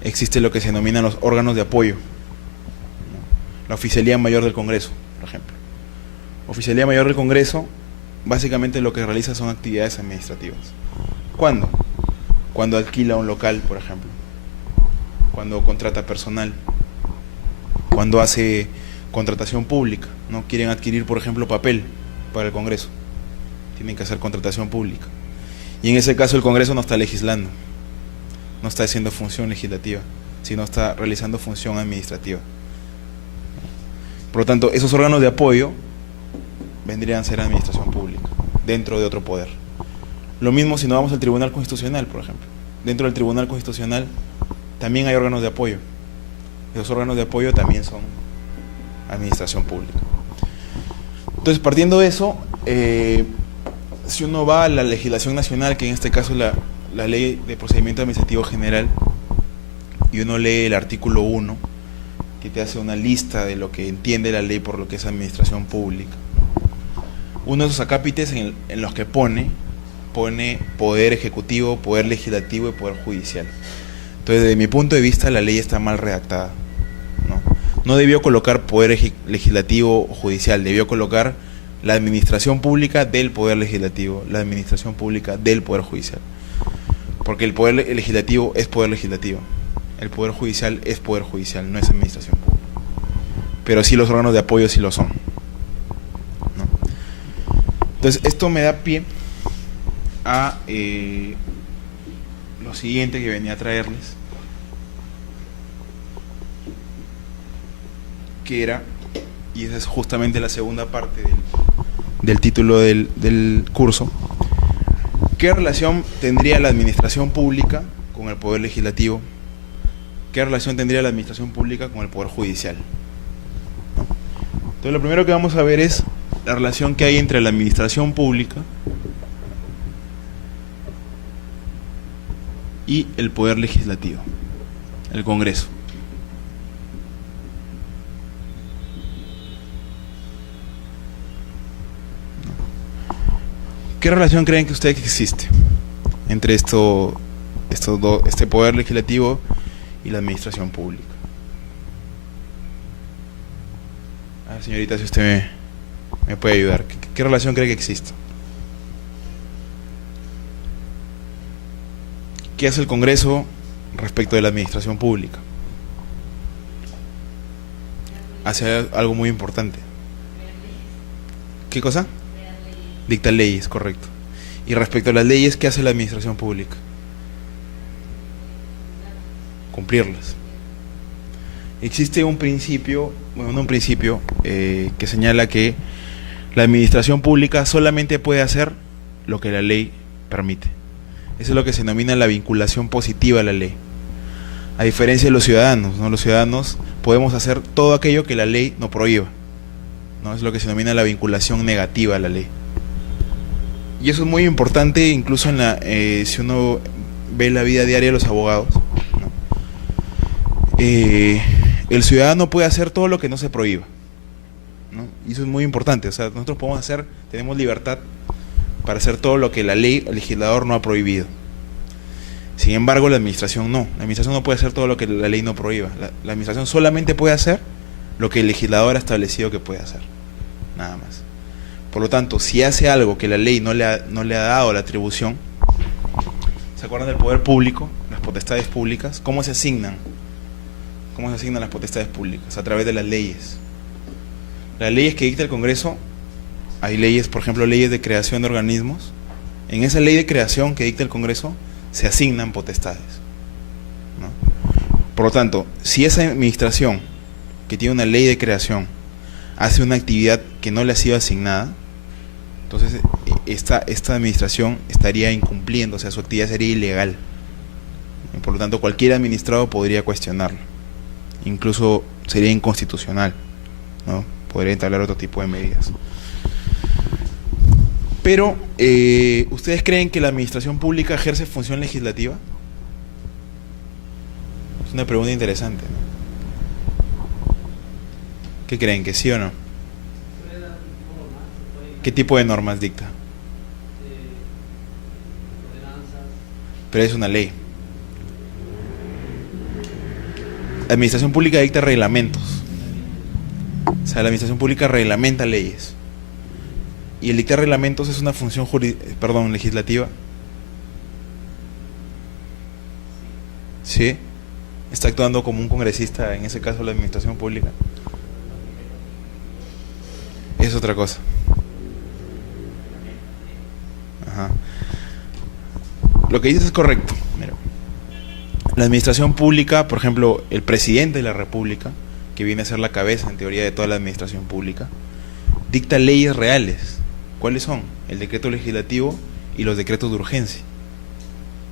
existe lo que se denominan los órganos de apoyo, ¿no? La Oficialía Mayor del Congreso, por ejemplo. Oficialía Mayor del Congreso, básicamente lo que realiza son actividades administrativas. ¿Cuándo? Cuando alquila un local, por ejemplo, cuando contrata personal, cuando hace contratación pública, ¿no? Quieren adquirir, por ejemplo, papel para el Congreso, tienen que hacer contratación pública. Y en ese caso el Congreso no está legislando, no está haciendo función legislativa, sino está realizando función administrativa. Por lo tanto, esos órganos de apoyo vendrían a ser administración pública, dentro de otro poder. Lo mismo si nos vamos al Tribunal Constitucional, por ejemplo. Dentro del Tribunal Constitucional también hay órganos de apoyo. Esos órganos de apoyo también son administración pública. Entonces, partiendo de eso, si uno va a la legislación nacional, que en este caso es la Ley de Procedimiento Administrativo General, y uno lee el artículo 1, que te hace una lista de lo que entiende la ley por lo que es administración pública. Uno de esos acápites en los que pone poder ejecutivo, poder legislativo y poder judicial. Entonces, desde mi punto de vista, la ley está mal redactada, ¿no? No debió colocar poder legislativo o judicial, debió colocar la administración pública del poder legislativo, la administración pública del poder judicial. Porque el poder legislativo es poder legislativo, el poder judicial es poder judicial, no es administración pública. Pero sí los órganos de apoyo sí lo son, ¿no? Entonces, esto me da pie a lo siguiente que venía a traerles, que era, y esa es justamente la segunda parte del título del curso: ¿qué relación tendría la administración pública con el poder legislativo? ¿Qué relación tendría la administración pública con el poder judicial? ¿No? Entonces, lo primero que vamos a ver es la relación que hay entre la administración pública y el poder legislativo, el Congreso. ¿Qué relación creen que ustedes que existe entre este poder legislativo y la administración pública? A ver, señorita, si usted me puede ayudar. ¿Qué relación cree que existe? ¿Qué hace el Congreso respecto de la administración pública? Hace algo muy importante. ¿Qué cosa? Dicta leyes, correcto. Y respecto a las leyes, ¿qué hace la administración pública? Cumplirlas. existe un principio, bueno, no un principio, que señala que la administración pública solamente puede hacer lo que la ley permite. Eso es lo que se denomina la vinculación positiva a la ley. A diferencia de los ciudadanos, ¿no? Los ciudadanos podemos hacer todo aquello que la ley no prohíba, ¿no? Es lo que se denomina la vinculación negativa a la ley. Y eso es muy importante, incluso si uno ve la vida diaria de los abogados, ¿no? El ciudadano puede hacer todo lo que no se prohíba, ¿no? Y eso es muy importante. O sea, nosotros tenemos libertad para hacer todo lo que la ley, el legislador no ha prohibido. Sin embargo, la administración no. La administración no puede hacer todo lo que la ley no prohíba. La administración solamente puede hacer lo que el legislador ha establecido que puede hacer. Nada más. Por lo tanto, si hace algo que la ley no le ha dado la atribución, ¿se acuerdan del poder público? Las potestades públicas. ¿Cómo se asignan? ¿Cómo se asignan las potestades públicas? A través de las leyes. Las leyes que dicta el Congreso, hay leyes, por ejemplo, leyes de creación de organismos. En esa ley de creación que dicta el Congreso, se asignan potestades, ¿no? Por lo tanto, si esa administración que tiene una ley de creación hace una actividad que no le ha sido asignada, entonces esta administración estaría incumpliendo, o sea, su actividad sería ilegal. Y por lo tanto, cualquier administrado podría cuestionarlo. Incluso sería inconstitucional, ¿no? Podría entablar otro tipo de medidas. Pero, ¿ustedes creen que la administración pública ejerce función legislativa? Es una pregunta interesante, ¿no? ¿Qué creen? ¿Que sí o no? ¿Qué tipo de normas dicta? Pero es una ley. La administración pública dicta reglamentos. O sea, la administración pública reglamenta leyes. Y el dictar reglamentos es una función legislativa. ¿Sí? ¿Está actuando como un congresista, en ese caso la administración pública? Es otra cosa. Ajá. Lo que dices es correcto. Mira, la administración pública, por ejemplo, el presidente de la República, que viene a ser la cabeza en teoría de toda la administración pública, dicta leyes reales. ¿Cuáles son? El decreto legislativo y los decretos de urgencia,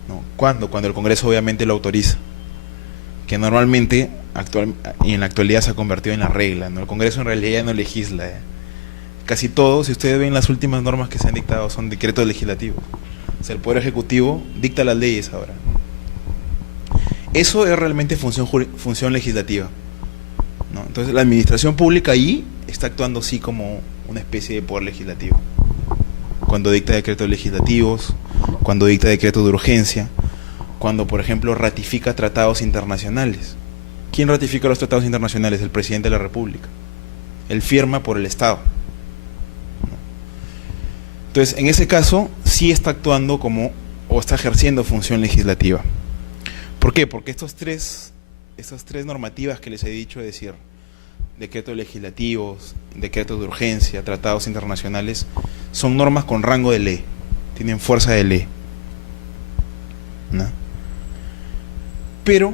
¿no? ¿Cuándo? Cuando el Congreso obviamente lo autoriza, que normalmente y en la actualidad se ha convertido en la regla, ¿no? El Congreso en realidad ya no legisla, ¿eh? Casi todo, si ustedes ven las últimas normas que se han dictado, son decretos legislativos. O sea, el Poder Ejecutivo dicta las leyes ahora. Eso es realmente función legislativa, ¿no? Entonces la administración pública ahí está actuando sí como una especie de poder legislativo. Cuando dicta decretos legislativos, cuando dicta decretos de urgencia, cuando, por ejemplo, ratifica tratados internacionales. ¿Quién ratifica los tratados internacionales? El presidente de la República. Él firma por el Estado. Entonces, en ese caso, sí está actuando como, o está ejerciendo función legislativa. ¿Por qué? Porque estas tres normativas que les he dicho, es decir, decretos legislativos, decretos de urgencia, tratados internacionales, son normas con rango de ley, tienen fuerza de ley, ¿no? Pero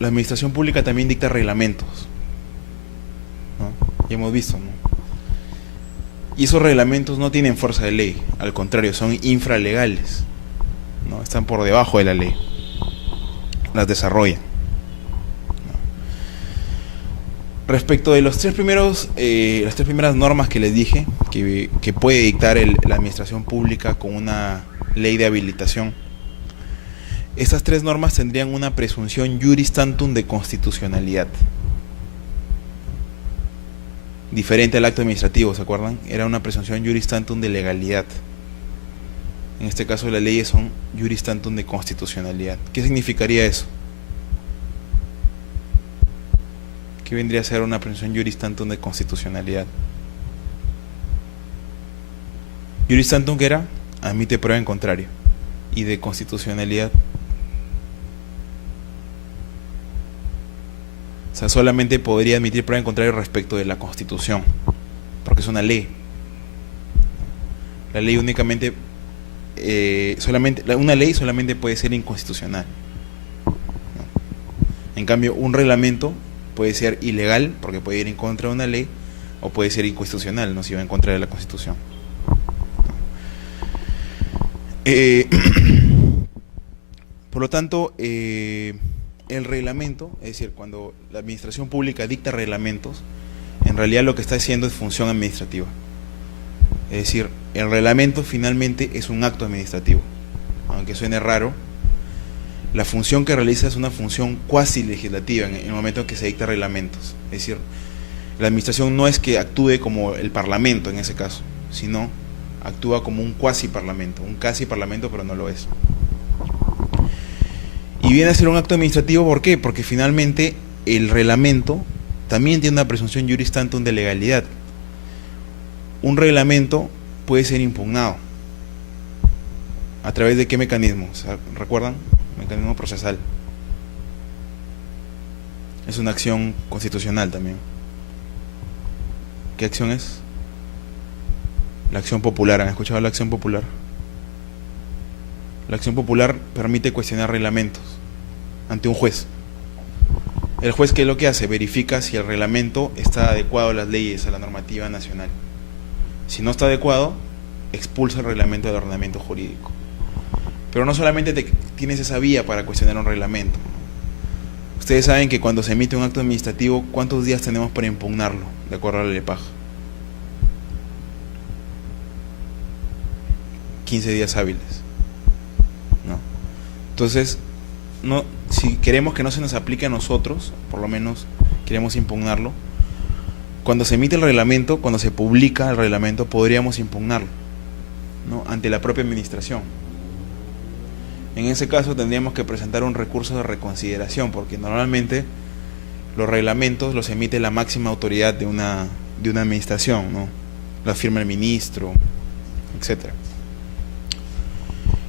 la administración pública también dicta reglamentos, ¿no? Ya hemos visto, ¿no? Y esos reglamentos no tienen fuerza de ley, al contrario, son infralegales, ¿no? Están por debajo de la ley, las desarrollan. Respecto de las tres primeras normas que les dije, que puede dictar la administración pública con una ley de habilitación, estas tres normas tendrían una presunción juris tantum de constitucionalidad. Diferente al acto administrativo, ¿se acuerdan? Era una presunción juris tantum de legalidad. En este caso las leyes son juris tantum de constitucionalidad. ¿Qué significaría eso? ¿Qué vendría a ser una presunción juris tantum de constitucionalidad? Juris tantum, ¿qué era? Admite prueba en contrario. Y de constitucionalidad, o sea, solamente podría admitir prueba en contrario respecto de la Constitución, porque es una ley. La ley únicamente, una ley solamente puede ser inconstitucional, ¿no? En cambio, un reglamento Puede ser ilegal, porque puede ir en contra de una ley, o puede ser inconstitucional, no si va en contra de la Constitución. Por lo tanto, el reglamento, es decir, cuando la administración pública dicta reglamentos, en realidad lo que está haciendo es función administrativa. Es decir, el reglamento finalmente es un acto administrativo. Aunque suene raro, la función que realiza es una función cuasi legislativa en el momento en que se dicta reglamentos. Es decir, la administración no es que actúe como el parlamento en ese caso, sino actúa como un cuasi parlamento, un casi parlamento, pero no lo es. Y viene a ser un acto administrativo, ¿por qué? Porque finalmente el reglamento también tiene una presunción juris tantum de legalidad. Un reglamento puede ser impugnado. ¿A través de qué mecanismo? ¿Recuerdan? Mecanismo procesal. Es una acción constitucional también. ¿Qué acción es? La acción popular. ¿Han escuchado la acción popular? La acción popular permite cuestionar reglamentos ante un juez. El juez, ¿qué es lo que hace? Verifica si el reglamento está adecuado a las leyes, a la normativa nacional. Si no está adecuado, expulsa el reglamento del ordenamiento jurídico. Pero no solamente tienes esa vía para cuestionar un reglamento. Ustedes saben que cuando se emite un acto administrativo, ¿cuántos días tenemos para impugnarlo? De acuerdo a la LEPAJ. 15 días hábiles. ¿No? Entonces, si queremos que no se nos aplique a nosotros, por lo menos queremos impugnarlo, cuando se emite el reglamento, cuando se publica el reglamento, podríamos impugnarlo, ¿no? Ante la propia administración. En ese caso tendríamos que presentar un recurso de reconsideración, porque normalmente los reglamentos los emite la máxima autoridad de una administración, ¿no? La firma el ministro, etcétera.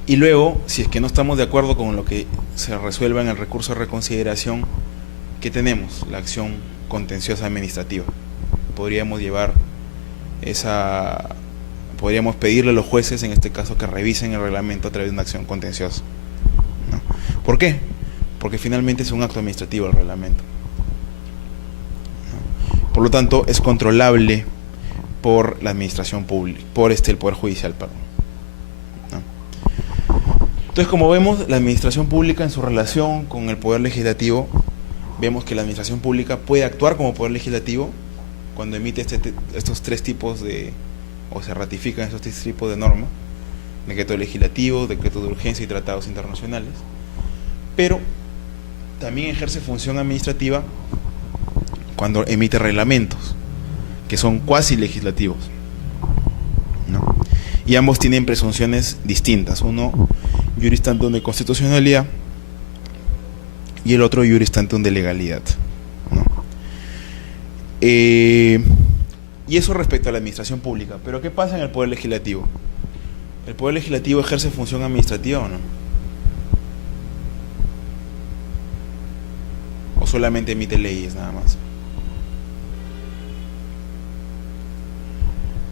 Y luego, si es que no estamos de acuerdo con lo que se resuelva en el recurso de reconsideración, ¿qué tenemos? La acción contenciosa administrativa. Podríamos pedirle a los jueces, en este caso, que revisen el reglamento a través de una acción contenciosa, ¿no? ¿Por qué? Porque finalmente es un acto administrativo el reglamento, ¿no? Por lo tanto, es controlable por la administración pública, por el Poder Judicial, perdón, ¿no? Entonces, como vemos, la administración pública en su relación con el Poder Legislativo, vemos que la administración pública puede actuar como Poder Legislativo cuando emite estos tres tipos o se ratifican estos tres tipos de normas: decreto legislativo, decreto de urgencia y tratados internacionales. Pero también ejerce función administrativa cuando emite reglamentos, que son cuasi legislativos, ¿no? Y ambos tienen presunciones distintas. Uno, juris tantum de constitucionalidad, y el otro, juris tantum de legalidad, ¿no? Y eso respecto a la administración pública. Pero ¿qué pasa en el Poder Legislativo? ¿El Poder Legislativo ejerce función administrativa o no? ¿O solamente emite leyes nada más?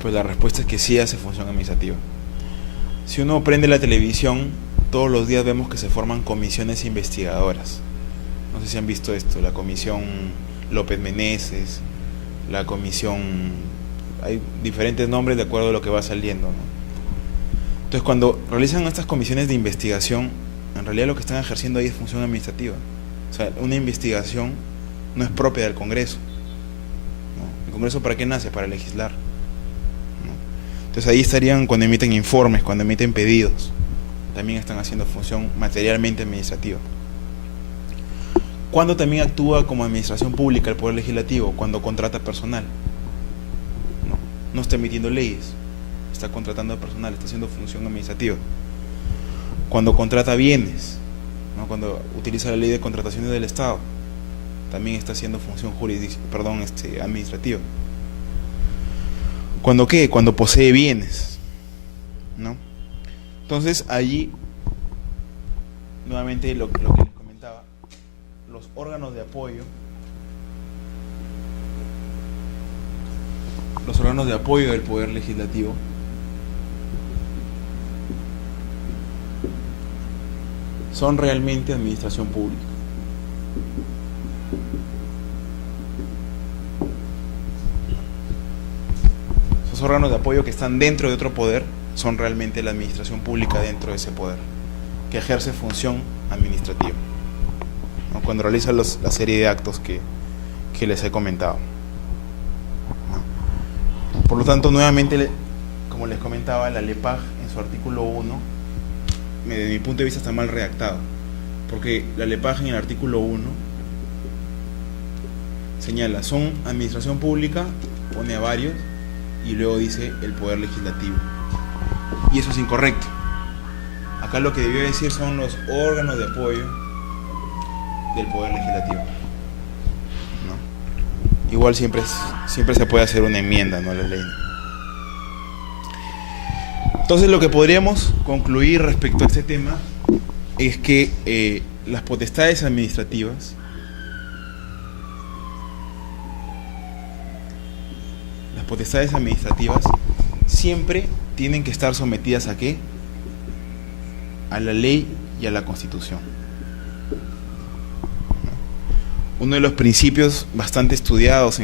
Pues la respuesta es que sí hace función administrativa. Si uno prende la televisión, todos los días vemos que se forman comisiones investigadoras. No sé si han visto esto: la comisión López Meneses, la comisión... Hay diferentes nombres de acuerdo a lo que va saliendo, ¿no? Entonces, cuando realizan estas comisiones de investigación, en realidad lo que están ejerciendo ahí es función administrativa. O sea, una investigación no es propia del Congreso, ¿no? ¿El Congreso para qué nace? Para legislar, ¿no? Entonces ahí estarían cuando emiten informes, cuando emiten pedidos. También están haciendo función materialmente administrativa. ¿Cuándo también actúa como administración pública el Poder Legislativo? Cuando contrata personal. No está emitiendo leyes, está contratando personal, está haciendo función administrativa. Cuando contrata bienes, ¿no? Cuando utiliza la ley de contrataciones del Estado, también está haciendo función administrativa. ¿Cuándo qué? Cuando posee bienes, ¿no? Entonces allí, nuevamente lo que les comentaba, los órganos de apoyo del Poder Legislativo son realmente administración pública. los órganos de apoyo que están dentro de otro poder son realmente la administración pública dentro de ese poder, que ejerce función administrativa, ¿no? Cuando realiza la serie de actos que les he comentado, ¿no? Por lo tanto, nuevamente, como les comentaba, la LEPAG en su artículo 1, desde mi punto de vista, está mal redactado, porque la LEPAG en el artículo 1 señala, son administración pública, pone a varios, y luego dice el poder legislativo. Y eso es incorrecto. Acá lo que debió decir son los órganos de apoyo del poder legislativo, ¿no? Igual siempre se puede hacer una enmienda, ¿no?, a la ley. Entonces, lo que podríamos concluir respecto a este tema es que las potestades administrativas siempre tienen que estar sometidas ¿a qué? A la ley y a la Constitución. Uno de los principios bastante estudiados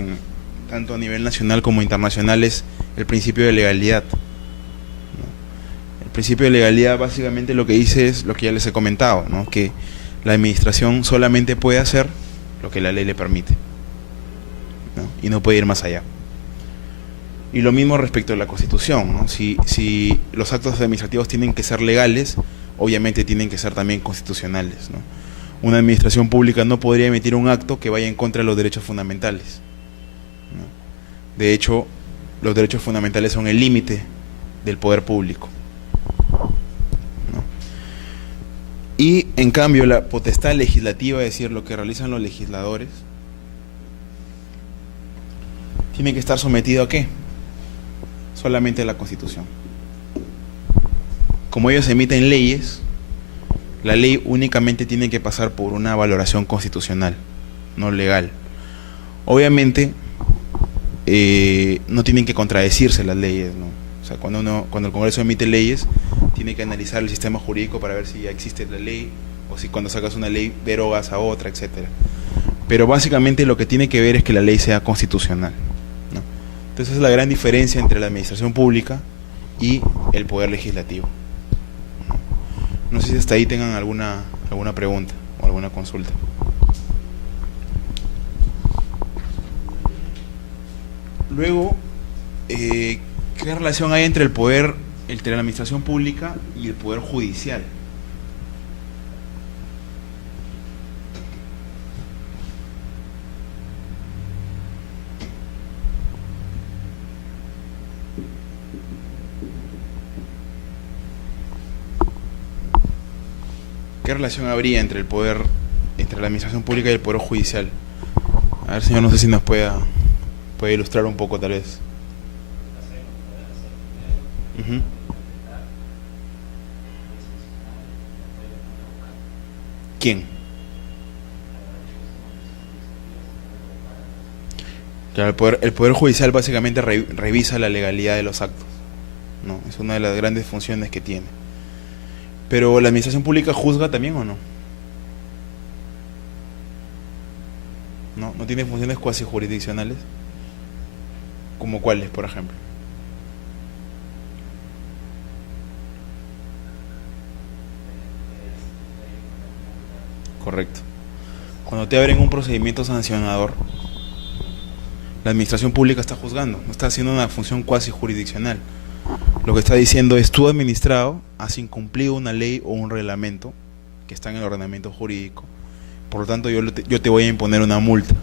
tanto a nivel nacional como internacional es el principio de legalidad. El principio de legalidad básicamente lo que dice es lo que ya les he comentado, ¿no?, que la administración solamente puede hacer lo que la ley le permite, ¿no?, y no puede ir más allá. Y lo mismo respecto a la Constitución, ¿no? Si los actos administrativos tienen que ser legales, obviamente tienen que ser también constitucionales, ¿no? Una administración pública no podría emitir un acto que vaya en contra de los derechos fundamentales, ¿no? De hecho, los derechos fundamentales son el límite del poder público, ¿no? Y en cambio la potestad legislativa, es decir, lo que realizan los legisladores, tiene que estar sometido ¿a qué? Solamente a la Constitución. Como ellos emiten leyes, la ley únicamente tiene que pasar por una valoración constitucional, no legal. Obviamente, no tienen que contradecirse las leyes, ¿no? O sea, cuando el Congreso emite leyes, tiene que analizar el sistema jurídico para ver si ya existe la ley, o si cuando sacas una ley derogas a otra, etcétera. Pero básicamente lo que tiene que ver es que la ley sea constitucional, ¿no? Entonces, esa es la gran diferencia entre la administración pública y el poder legislativo. No sé si hasta ahí tengan alguna pregunta o alguna consulta. Luego, ¿qué relación hay entre la administración pública y el poder judicial? ¿Qué relación habría entre la administración pública y el poder judicial? A ver, señor, no sé si nos puede ilustrar un poco, tal vez. Uh-huh. ¿Quién? Claro, el poder judicial básicamente revisa la legalidad de los actos, ¿no? Es una de las grandes funciones que tiene. Pero ¿la administración pública juzga también o no? ¿No tiene funciones cuasi jurisdiccionales? ¿Como cuáles, por ejemplo? Correcto. Cuando te abren un procedimiento sancionador, la administración pública está juzgando, no está haciendo una función cuasi jurisdiccional. Lo que está diciendo es: tú, administrado, has incumplido una ley o un reglamento que está en el ordenamiento jurídico, por lo tanto yo te voy a imponer una multa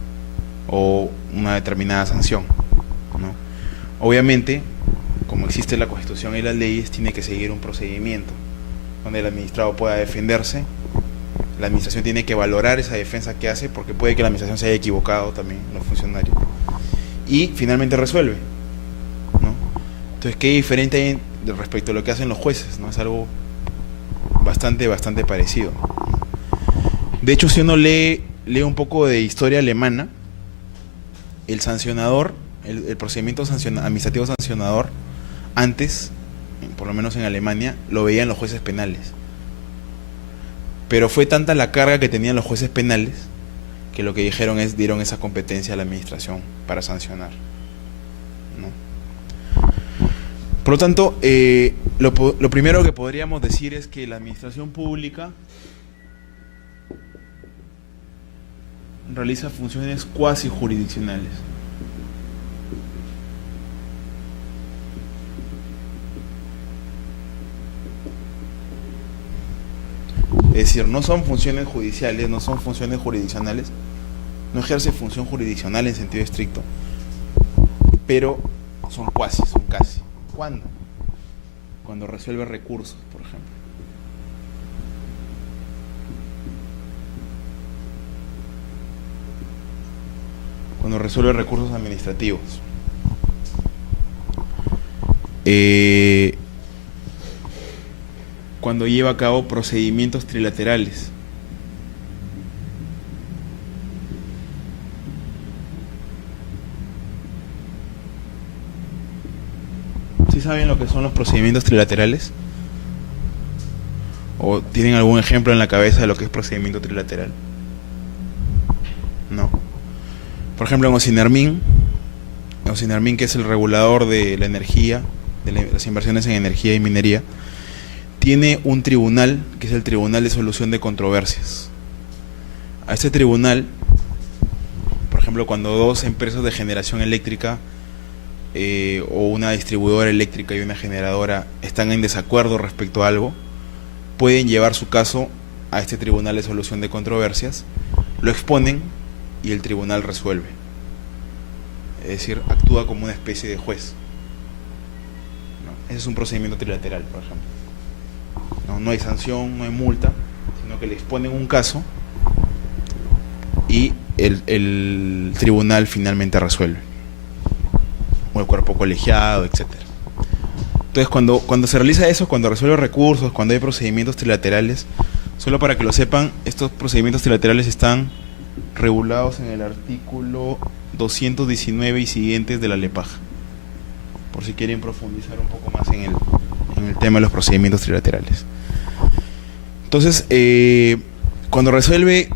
o una determinada sanción, ¿no? Obviamente, como existe la Constitución y las leyes, tiene que seguir un procedimiento donde el administrado pueda defenderse. La administración tiene que valorar esa defensa que hace, porque puede que la administración se haya equivocado también, los funcionarios, y finalmente resuelve, ¿no? Entonces, ¿qué diferente hay respecto a lo que hacen los jueces, ¿no? Es algo bastante parecido. De hecho, si uno lee un poco de historia alemana, el sancionador, el procedimiento administrativo sancionador, antes, por lo menos en Alemania, lo veían los jueces penales. Pero fue tanta la carga que tenían los jueces penales que lo que dieron esa competencia a la administración para sancionar, ¿no? Por lo tanto, lo primero que podríamos decir es que la administración pública realiza funciones cuasi jurisdiccionales. Es decir, no son funciones judiciales, no son funciones jurisdiccionales, no ejerce función jurisdiccional en sentido estricto, pero son cuasi, son casi. ¿Cuándo? Cuando resuelve recursos, por ejemplo. Cuando resuelve recursos administrativos. Cuando lleva a cabo procedimientos trilaterales. ¿Sí saben lo que son los procedimientos trilaterales? ¿O tienen algún ejemplo en la cabeza de lo que es procedimiento trilateral? No. Por ejemplo, en Ocinermin, que es el regulador de la energía, de las inversiones en energía y minería, tiene un tribunal, que es el Tribunal de Solución de Controversias. A este tribunal, por ejemplo, cuando dos empresas de generación eléctrica o una distribuidora eléctrica y una generadora están en desacuerdo respecto a algo, pueden llevar su caso a este Tribunal de Solución de Controversias, lo exponen y el tribunal resuelve. Es decir, actúa como una especie de juez. ¿No? Ese es un procedimiento trilateral, por ejemplo. No hay sanción, no hay multa, sino que le exponen un caso y el tribunal finalmente resuelve. O el cuerpo colegiado, etc. Entonces, cuando se realiza eso, cuando resuelve recursos, cuando hay procedimientos trilaterales, solo para que lo sepan, estos procedimientos trilaterales están regulados en el artículo 219 y siguientes de la LEPAJ, por si quieren profundizar un poco más en el tema de los procedimientos trilaterales. Entonces, cuando resuelve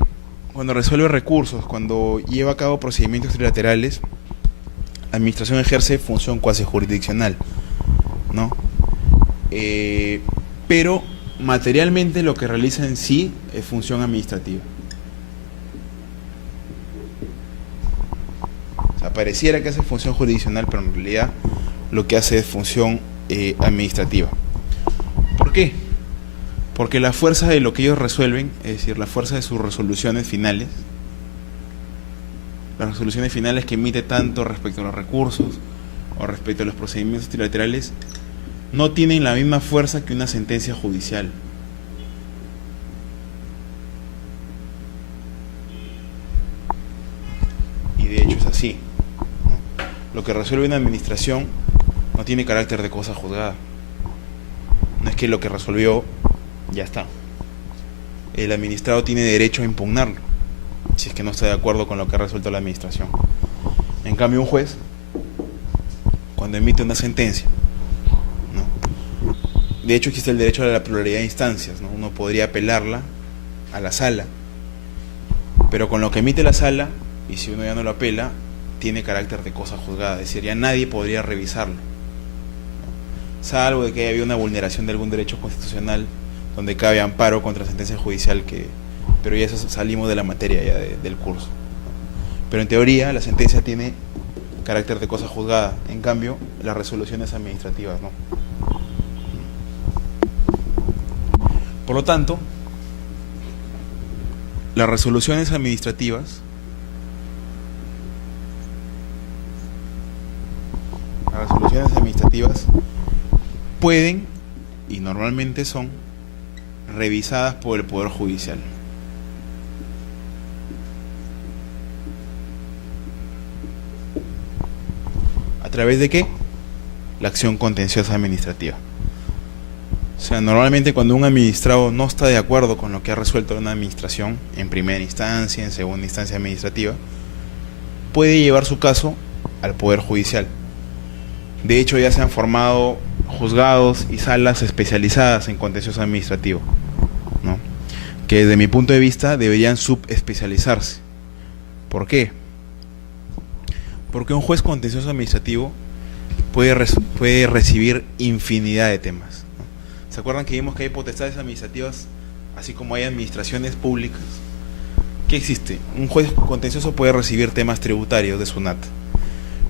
recursos, cuando lleva a cabo procedimientos trilaterales, la administración ejerce función cuasi jurisdiccional, ¿no? Pero materialmente lo que realiza en sí es función administrativa. O sea, pareciera que hace función jurisdiccional, pero en realidad lo que hace es función administrativa. ¿Por qué? Porque la fuerza de lo que ellos resuelven, es decir, la fuerza de sus resoluciones finales, las resoluciones finales que emite tanto respecto a los recursos o respecto a los procedimientos trilaterales, no tienen la misma fuerza que una sentencia judicial. Y de hecho es así, ¿no? Lo que resuelve una administración no tiene carácter de cosa juzgada. No es que lo que resolvió ya está. El administrado tiene derecho a impugnarlo si es que no está de acuerdo con lo que ha resuelto la administración. En cambio, un juez, cuando emite una sentencia, ¿no? De hecho existe el derecho a la pluralidad de instancias, ¿no? Uno podría apelarla a la sala, pero con lo que emite la sala, y si uno ya no lo apela, tiene carácter de cosa juzgada, es decir, ya nadie podría revisarlo, ¿no? Salvo de que haya habido una vulneración de algún derecho constitucional donde cabe amparo contra sentencia judicial, pero ya eso salimos de la materia ya del curso, ¿no? Pero en teoría la sentencia tiene carácter de cosa juzgada, en cambio las resoluciones administrativas no. Por lo tanto, las resoluciones administrativas pueden, y normalmente son, revisadas por el Poder Judicial. ¿A través de qué? La acción contenciosa administrativa. O sea, normalmente cuando un administrado no está de acuerdo con lo que ha resuelto una administración, en primera instancia, en segunda instancia administrativa, puede llevar su caso al Poder Judicial. De hecho, ya se han formado juzgados y salas especializadas en contencioso administrativo, ¿no? Que desde mi punto de vista deberían subespecializarse. ¿Por qué? Porque un juez contencioso administrativo puede recibir infinidad de temas, ¿no? ¿Se acuerdan que vimos que hay potestades administrativas, así como hay administraciones públicas? ¿Qué existe? Un juez contencioso puede recibir temas tributarios de SUNAT,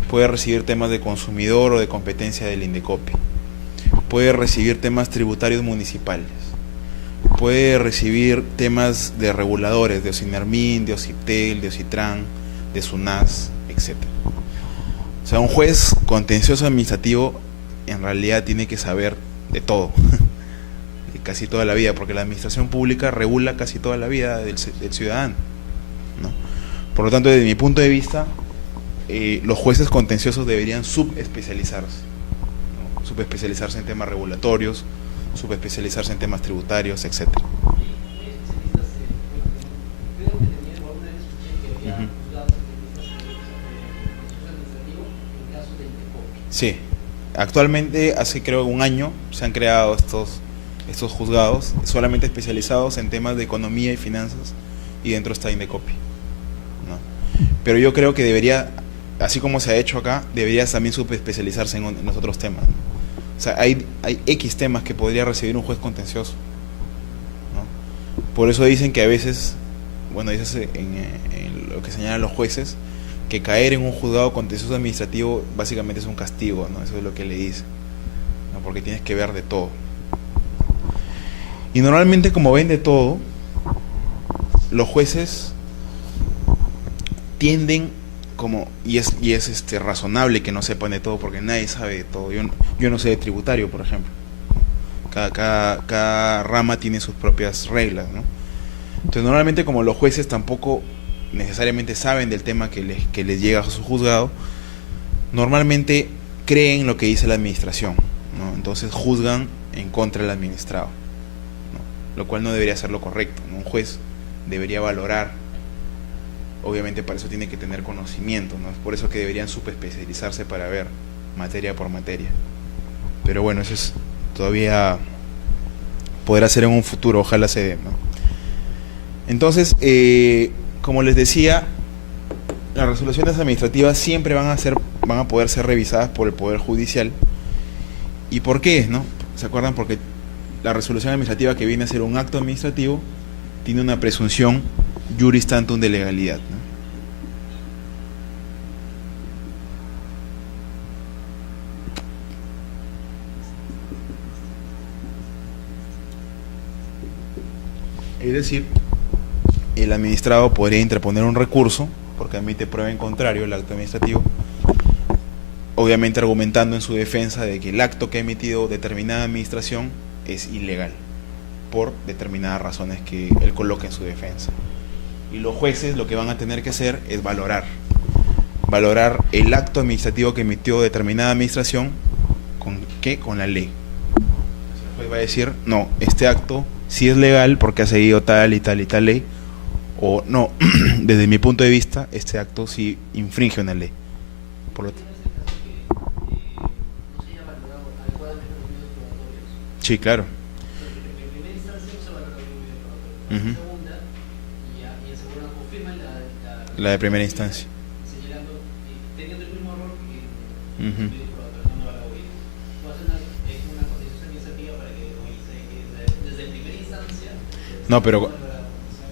puede recibir temas de consumidor o de competencia del INDECOPI, puede recibir temas tributarios municipales, puede recibir temas de reguladores, de OSINERMIN, de OSIPTEL, de OSITRAN, de SUNAS, etc. O sea, un juez contencioso administrativo en realidad tiene que saber de todo, de casi toda la vida, porque la administración pública regula casi toda la vida del ciudadano, ¿no? Por lo tanto, desde mi punto de vista, los jueces contenciosos deberían subespecializarse, ¿no? Subespecializarse en temas regulatorios, subespecializarse en temas tributarios, etc. Sí, actualmente hace creo un año se han creado estos juzgados solamente especializados en temas de economía y finanzas, y dentro está INDECOPI, ¿no? Pero yo creo que debería, así como se ha hecho acá, debería también subespecializarse en los otros temas, ¿no? O sea, hay X temas que podría recibir un juez contencioso, ¿no? Por eso dicen que a veces, bueno, dice en lo que señalan los jueces, que caer en un juzgado contencioso administrativo básicamente es un castigo, ¿no? Eso es lo que le dicen, ¿no? Porque tienes que ver de todo. Y normalmente, como ven de todo, los jueces tienden y es razonable que no sepan de todo, porque nadie sabe de todo. Yo no sé de tributario, por ejemplo. Cada rama tiene sus propias reglas, ¿no? Entonces, normalmente, como los jueces tampoco necesariamente saben del tema que les llega a su juzgado, normalmente creen lo que dice la administración, ¿no? Entonces juzgan en contra del administrado, ¿no? Lo cual no debería ser lo correcto, ¿no? Un juez debería valorar, obviamente para eso tiene que tener conocimiento, ¿no? Es por eso que deberían subespecializarse para ver materia por materia. Pero bueno, eso es todavía podrá ser en un futuro, ojalá se dé, ¿no? Entonces, como les decía, las resoluciones administrativas siempre van a poder ser revisadas por el Poder Judicial. ¿Y por qué, no? ¿Se acuerdan? Porque la resolución administrativa, que viene a ser un acto administrativo, tiene una presunción juris tantum de legalidad, ¿no? Es decir, el administrado podría interponer un recurso porque admite prueba en contrario el acto administrativo, obviamente argumentando en su defensa de que el acto que ha emitido determinada administración es ilegal por determinadas razones que él coloca en su defensa. Y los jueces lo que van a tener que hacer es valorar el acto administrativo que emitió determinada administración con la ley. Entonces el juez va a decir, no, este acto sí es legal porque ha seguido tal y tal y tal ley, o no, desde mi punto de vista, este acto sí infringe una ley. Por lo tanto, sí, claro. La de primera instancia. No, pero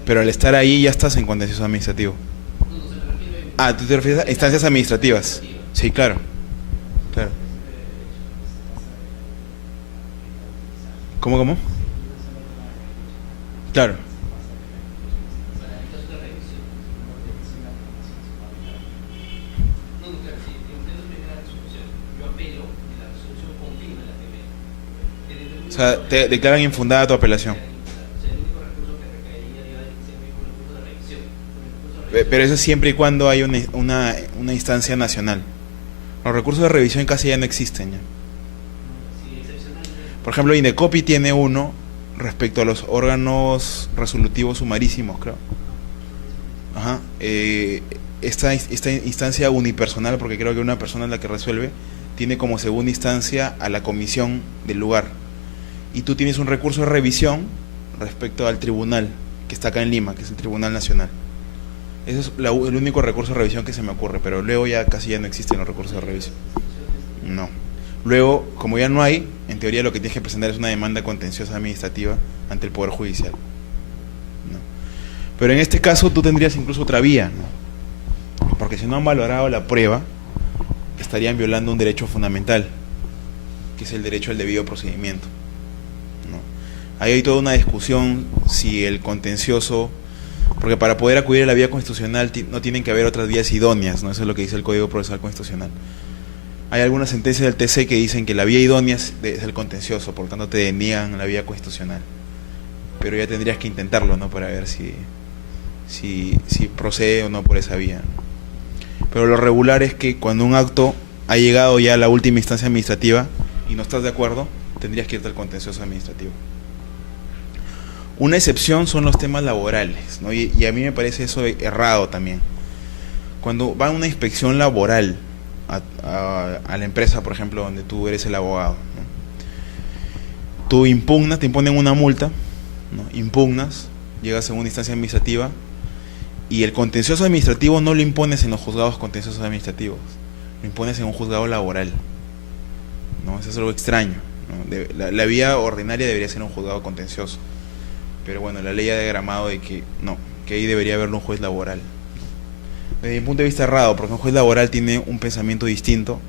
al estar ahí ya estás en contencioso administrativo. Ah, ¿tú te refieres a instancias administrativas? Sí, claro. Claro. ¿Cómo? Claro. O sea, te declaran infundada tu apelación. Pero eso siempre y cuando hay una instancia nacional. Los recursos de revisión casi ya no existen ya. Por ejemplo, INDECOPI tiene uno respecto a los órganos resolutivos sumarísimos, creo. Ajá. Esta instancia unipersonal, porque creo que una persona es la que resuelve, tiene como segunda instancia a la comisión del lugar. Y tú tienes un recurso de revisión respecto al tribunal que está acá en Lima, que es el Tribunal Nacional. Ese es el único recurso de revisión que se me ocurre, pero luego ya casi ya no existen los recursos de revisión. No. Luego, como ya no hay, en teoría lo que tienes que presentar es una demanda contenciosa administrativa ante el Poder Judicial, ¿no? Pero en este caso tú tendrías incluso otra vía, ¿no? Porque si no han valorado la prueba, estarían violando un derecho fundamental, que es el derecho al debido procedimiento, ¿no? Ahí hay toda una discusión si el contencioso, porque para poder acudir a la vía constitucional no tienen que haber otras vías idóneas, ¿no? Eso es lo que dice el Código Procesal Constitucional. Hay algunas sentencias del TC que dicen que la vía idónea es el contencioso, por lo tanto te deniegan la vía constitucional. Pero ya tendrías que intentarlo, ¿no? Para ver si procede o no por esa vía, ¿no? Pero lo regular es que cuando un acto ha llegado ya a la última instancia administrativa y no estás de acuerdo, tendrías que irte al contencioso administrativo. Una excepción son los temas laborales, ¿no? Y a mí me parece eso errado también. Cuando va una inspección laboral a la empresa, por ejemplo, donde tú eres el abogado, ¿no? Tú impugnas, te imponen una multa, ¿no? Impugnas, llegas a una instancia administrativa y el contencioso administrativo no lo impones en los juzgados contenciosos administrativos, lo impones en un juzgado laboral, ¿no? Eso es algo extraño, ¿no? La vía ordinaria debería ser un juzgado contencioso, pero bueno, la ley ha diagramado de que no, que ahí debería haberlo un juez laboral. Desde mi punto de vista errado, porque un juez laboral tiene un pensamiento distinto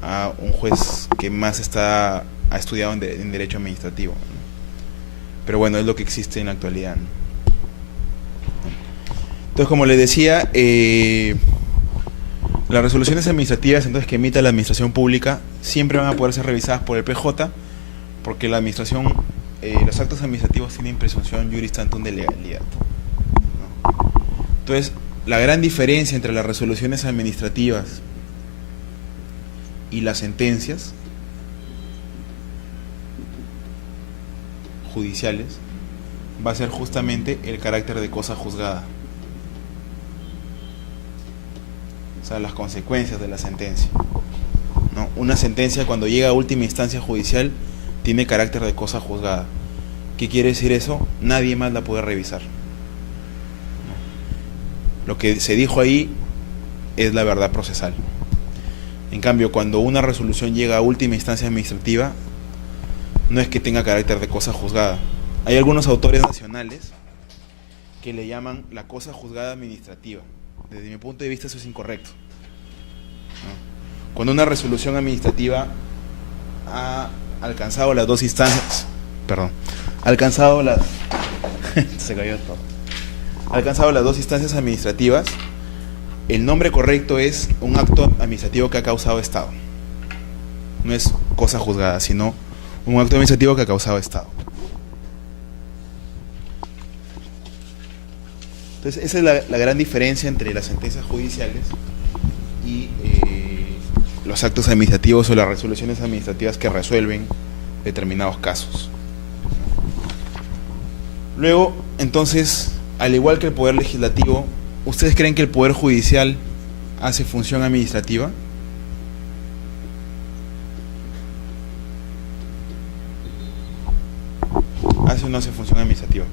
a un juez que más ha estudiado en derecho administrativo, ¿no? Pero bueno, es lo que existe en la actualidad, ¿no? Entonces, como les decía, las resoluciones administrativas entonces que emita la administración pública siempre van a poder ser revisadas por el PJ, porque la administración, los actos administrativos tienen presunción juris tantum de legalidad, ¿no? Entonces, la gran diferencia entre las resoluciones administrativas y las sentencias judiciales va a ser justamente el carácter de cosa juzgada, o sea, las consecuencias de la sentencia, ¿no? Una sentencia, cuando llega a última instancia judicial, tiene carácter de cosa juzgada. ¿Qué quiere decir eso? Nadie más la puede revisar. Lo que se dijo ahí es la verdad procesal. En cambio, cuando una resolución llega a última instancia administrativa, no es que tenga carácter de cosa juzgada. Hay algunos autores nacionales que le llaman la cosa juzgada administrativa. Desde mi punto de vista eso es incorrecto, ¿no? Cuando una resolución administrativa ha alcanzado las dos instancias, se cayó todo. Alcanzado las dos instancias administrativas, el nombre correcto es un acto administrativo que ha causado estado. No es cosa juzgada, sino un acto administrativo que ha causado estado. Entonces, esa es la gran diferencia entre las sentencias judiciales y los actos administrativos o las resoluciones administrativas que resuelven determinados casos. Luego, entonces, al igual que el Poder Legislativo, ¿ustedes creen que el Poder Judicial hace función administrativa? ¿Hace o no hace función administrativa?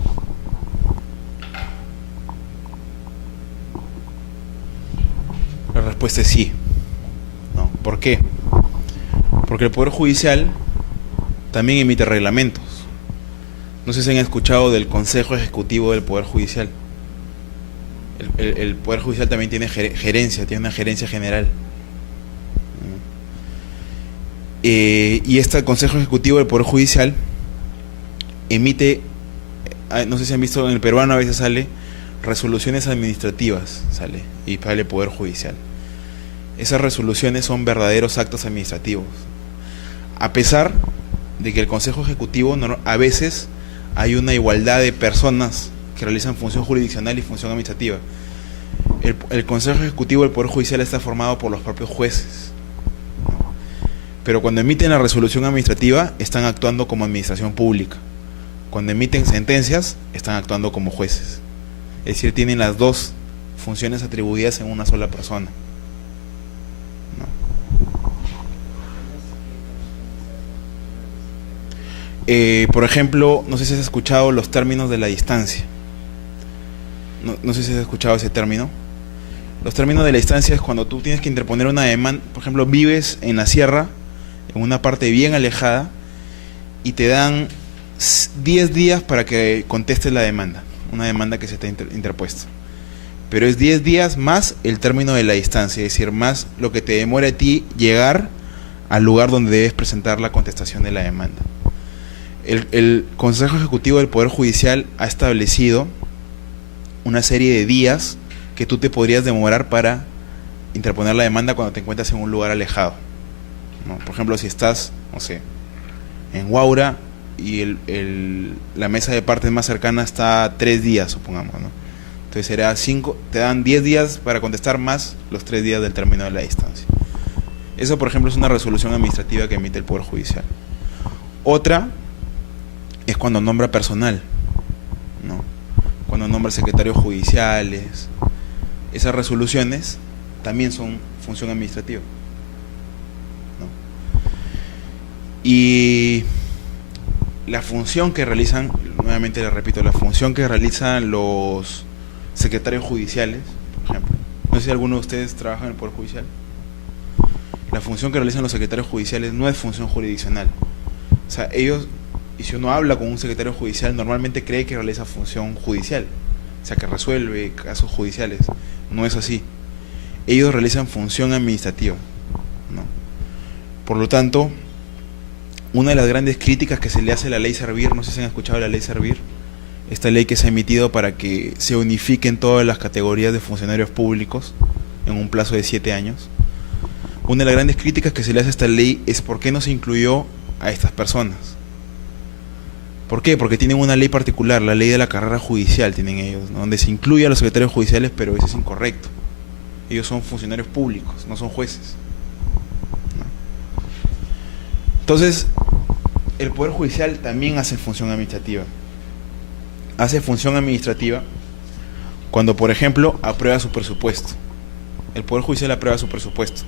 La respuesta es sí. ¿No? ¿Por qué? Porque el Poder Judicial también emite reglamentos. No sé si han escuchado del Consejo Ejecutivo del Poder Judicial. El Poder Judicial también tiene gerencia, tiene una gerencia general. Y este Consejo Ejecutivo del Poder Judicial emite, no sé si han visto, en el peruano a veces sale resoluciones administrativas, y sale Poder Judicial. Esas resoluciones son verdaderos actos administrativos. A pesar de que el Consejo Ejecutivo a veces hay una igualdad de personas que realizan función jurisdiccional y función administrativa. El Consejo Ejecutivo del Poder Judicial está formado por los propios jueces, ¿no? Pero cuando emiten la resolución administrativa están actuando como administración pública. Cuando emiten sentencias están actuando como jueces. Es decir, tienen las dos funciones atribuidas en una sola persona, ¿no? Por ejemplo, no sé si has escuchado los términos de la distancia. No sé si has escuchado ese término. Los términos de la instancia es cuando tú tienes que interponer una demanda. Por ejemplo, vives en la sierra, en una parte bien alejada, y te dan 10 días para que contestes la demanda, una demanda que se te ha interpuesto. Pero es 10 días más el término de la distancia, es decir, más lo que te demora a ti llegar al lugar donde debes presentar la contestación de la demanda. El Consejo Ejecutivo del Poder Judicial ha establecido una serie de días que tú te podrías demorar para interponer la demanda cuando te encuentras en un lugar alejado, ¿no? Por ejemplo, si estás, no sé, en Huaura y la mesa de partes más cercana está a 3 días, supongamos, ¿no? Entonces será 5, te dan 10 días para contestar más los 3 días del término de la distancia. Eso, por ejemplo, es una resolución administrativa que emite el Poder Judicial. Otra es cuando nombra personal, ¿no? Cuando nombra secretarios judiciales. Esas resoluciones también son función administrativa, ¿no? Y la función que realizan, nuevamente le repito, la función que realizan los secretarios judiciales, por ejemplo, no sé si alguno de ustedes trabaja en el Poder Judicial. La función que realizan los secretarios judiciales no es función jurisdiccional. O sea, ellos, y si uno habla con un secretario judicial, normalmente cree que realiza función judicial, o sea, que resuelve casos judiciales. No es así. Ellos realizan función administrativa, ¿no? Por lo tanto, una de las grandes críticas que se le hace a la ley Servir, no sé si han escuchado la ley Servir, esta ley que se ha emitido para que se unifiquen todas las categorías de funcionarios públicos en un plazo de 7 años. Una de las grandes críticas que se le hace a esta ley es por qué no se incluyó a estas personas. ¿Por qué? Porque tienen una ley particular, la ley de la carrera judicial tienen ellos, ¿no? Donde se incluye a los secretarios judiciales, pero eso es incorrecto. Ellos son funcionarios públicos, no son jueces, ¿no? Entonces, el Poder Judicial también hace función administrativa. Hace función administrativa cuando, por ejemplo, aprueba su presupuesto. El Poder Judicial aprueba su presupuesto,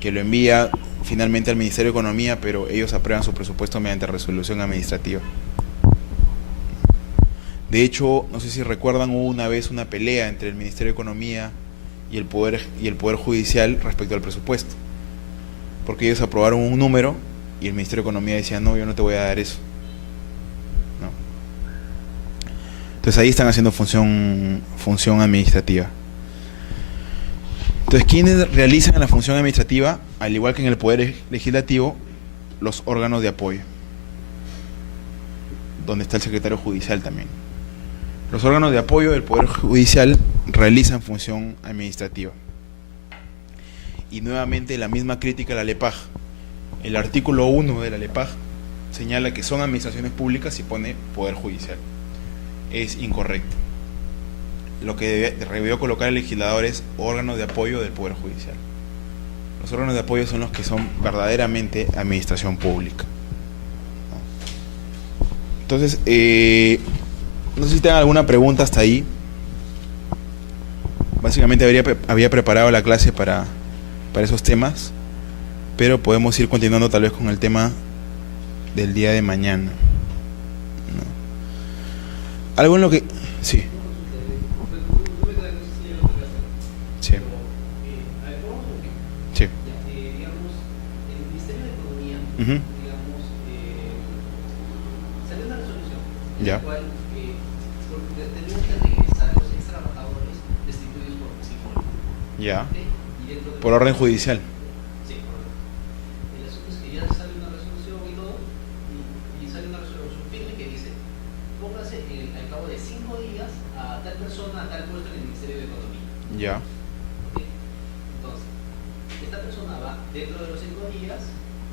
que lo envía finalmente al Ministerio de Economía, pero ellos aprueban su presupuesto mediante resolución administrativa. De hecho, no sé si recuerdan, hubo una vez una pelea entre el Ministerio de Economía y el Poder Judicial respecto al presupuesto, porque ellos aprobaron un número y el Ministerio de Economía decía, no, yo no te voy a dar eso, ¿no? Entonces ahí están haciendo función administrativa. Entonces, ¿quiénes realizan la función administrativa? Al igual que en el Poder Legislativo, los órganos de apoyo, donde está el secretario judicial también. Los órganos de apoyo del Poder Judicial realizan función administrativa. Y nuevamente la misma crítica a la LEPAJ. El artículo 1 de la LEPAJ señala que son administraciones públicas y pone Poder Judicial. Es incorrecto. Lo que debió colocar el legislador es órganos de apoyo del Poder Judicial. Los órganos de apoyo son los que son verdaderamente administración pública, ¿no? Entonces, no sé si tengan alguna pregunta hasta ahí. Básicamente había preparado la clase para esos temas, pero podemos ir continuando tal vez con el tema del día de mañana, ¿no? Algo en lo que... Sí. Sí. Sí. Digamos, el Ministerio de Economía, digamos, salió una resolución en la cual tenían que regresar a los ex trabajadores destituidos por Fujimori. Ya. Por orden judicial. Sí, por orden. El asunto es que ya sale una resolución y todo, y sale una resolución firme que dice, póngase al cabo de 5 días a tal persona, a tal puesto en el Ministerio de Economía. Ya. Esta persona va dentro de los 5 días,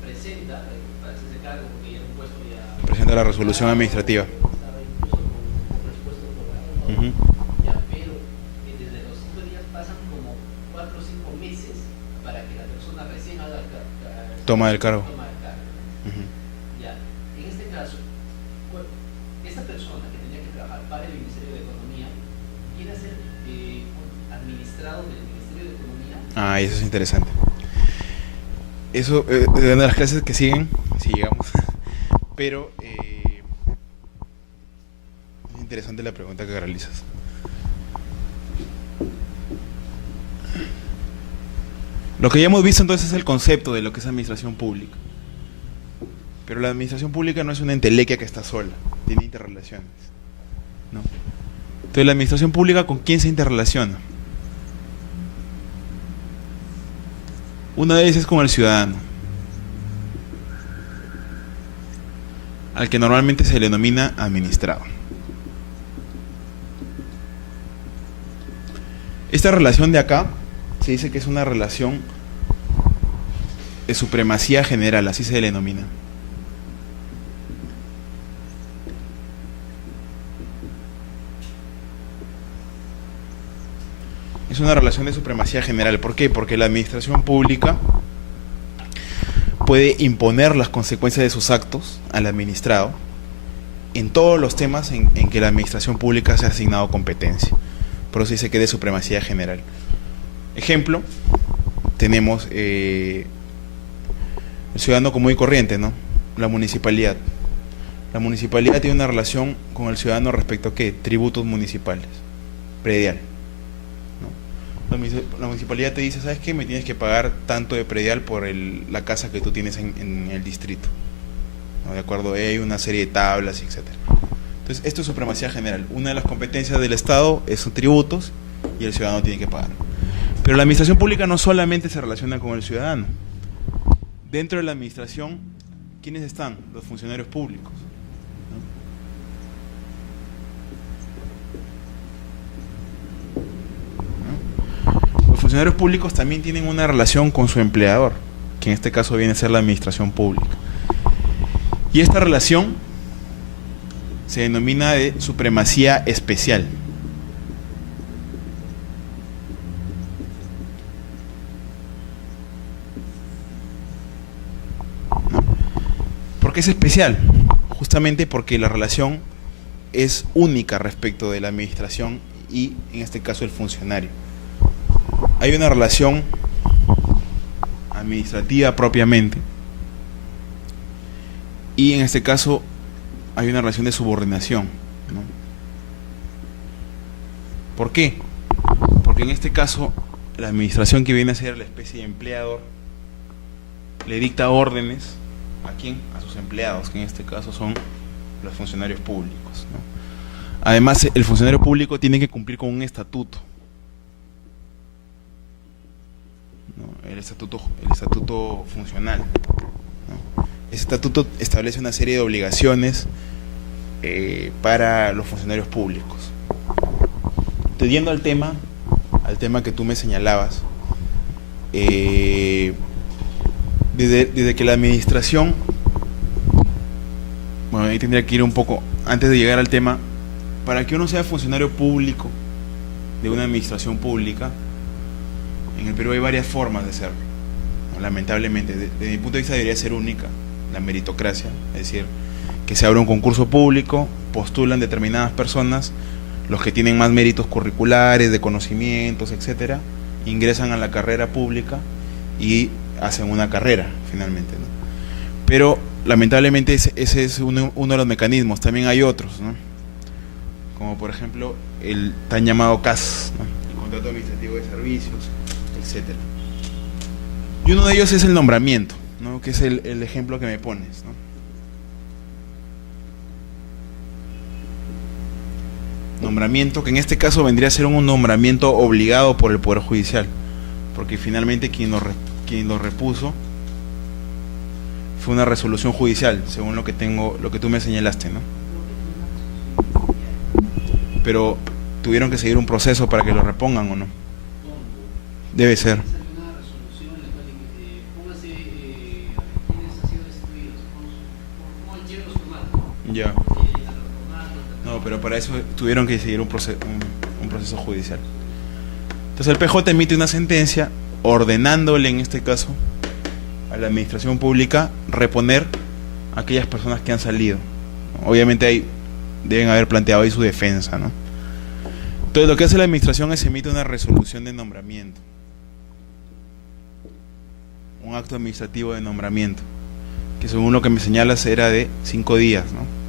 presenta, para hacerse cargo, porque ya un puesto ya... Presenta la resolución administrativa. Estaba incluso con presupuesto aprobado. Ya, pero desde los 5 días pasan como 4 o 5 meses para que la persona recién haga Toma del cargo. Ya, en este caso, esta persona que tenía que trabajar para el Ministerio de Economía quiere ser administrado del Ministerio de Economía. Ah, eso es interesante. Eso es una de las clases que siguen, si llegamos. Pero es interesante la pregunta que realizas. Lo que ya hemos visto entonces es el concepto de lo que es administración pública. Pero la administración pública no es una entelequia que está sola, tiene interrelaciones, ¿no? Entonces, la administración pública, ¿con quién se interrelaciona? Una de ellas es con el ciudadano, al que normalmente se le denomina administrado. Esta relación de acá se dice que es una relación de supremacía general, así se le denomina. Es una relación de supremacía general. ¿Por qué? Porque la administración pública puede imponer las consecuencias de sus actos al administrado en todos los temas en que la administración pública se ha asignado competencia. Por eso dice que es de supremacía general. Ejemplo, tenemos el ciudadano común y corriente, ¿no? La municipalidad. La municipalidad tiene una relación con el ciudadano respecto a ¿qué? Tributos municipales, predial. La municipalidad te dice, ¿sabes qué? Me tienes que pagar tanto de predial por la casa que tú tienes en el distrito, ¿no? De acuerdo, hay una serie de tablas, etcétera. Entonces, esto es supremacía general. Una de las competencias del Estado son tributos y el ciudadano tiene que pagar. Pero la administración pública no solamente se relaciona con el ciudadano. Dentro de la administración, ¿quiénes están? Los funcionarios públicos, los funcionarios públicos también tienen una relación con su empleador, que en este caso viene a ser la administración pública. Y esta relación se denomina de supremacía especial. ¿No? ¿Por qué es especial? Justamente porque la relación es única respecto de la administración y, en este caso, el funcionario. Hay una relación administrativa propiamente y en este caso hay una relación de subordinación, ¿no? ¿Por qué? Porque en este caso la administración, que viene a ser la especie de empleador, le dicta órdenes ¿a quién? A sus empleados, que en este caso son los funcionarios públicos, ¿no? Además, el funcionario público tiene que cumplir con un estatuto, ¿no? El estatuto funcional, ¿no? Ese estatuto establece una serie de obligaciones para los funcionarios públicos. Entonces, yendo al tema que tú me señalabas, desde que la administración, bueno, ahí tendría que ir un poco, antes de llegar al tema, para que uno sea funcionario público de una administración pública, en el Perú hay varias formas de serlo, ¿no? Lamentablemente, desde mi punto de vista debería ser única la meritocracia, es decir, que se abre un concurso público, postulan determinadas personas, los que tienen más méritos curriculares, de conocimientos, etcétera, ingresan a la carrera pública y hacen una carrera finalmente, ¿no? Pero lamentablemente ese es uno de los mecanismos. También hay otros, ¿no? Como por ejemplo el tan llamado CAS, ¿no? El contrato administrativo de servicios, etcétera. Y uno de ellos es el nombramiento, ¿no? Que es el ejemplo que me pones, ¿no? Nombramiento que en este caso vendría a ser un nombramiento obligado por el Poder Judicial, porque finalmente quien lo repuso fue una resolución judicial, según lo que tú me señalaste, ¿no? Pero tuvieron que seguir un proceso para que lo repongan, ¿o no? Debe ser. Ya. No, pero para eso tuvieron que seguir un proceso judicial. Entonces el PJ emite una sentencia ordenándole, en este caso, a la administración pública reponer a aquellas personas que han salido. Obviamente deben haber planteado ahí su defensa, ¿no? Entonces lo que hace la administración es emite una resolución de nombramiento, un acto administrativo de nombramiento, que según lo que me señalas era de 5 días, ¿no?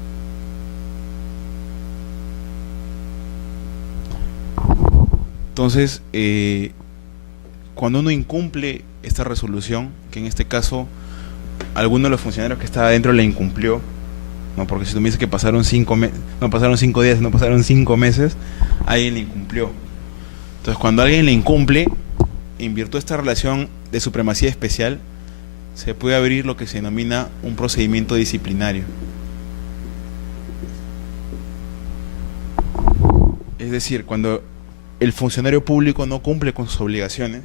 Entonces, cuando uno incumple esta resolución, que en este caso alguno de los funcionarios que estaba adentro la incumplió, no, porque si tú me dices que pasaron 5 no pasaron 5 días, no pasaron 5 meses, alguien la incumplió. Entonces, cuando alguien la incumple, en virtud de esta relación de supremacía especial, se puede abrir lo que se denomina un procedimiento disciplinario. Es decir, cuando el funcionario público no cumple con sus obligaciones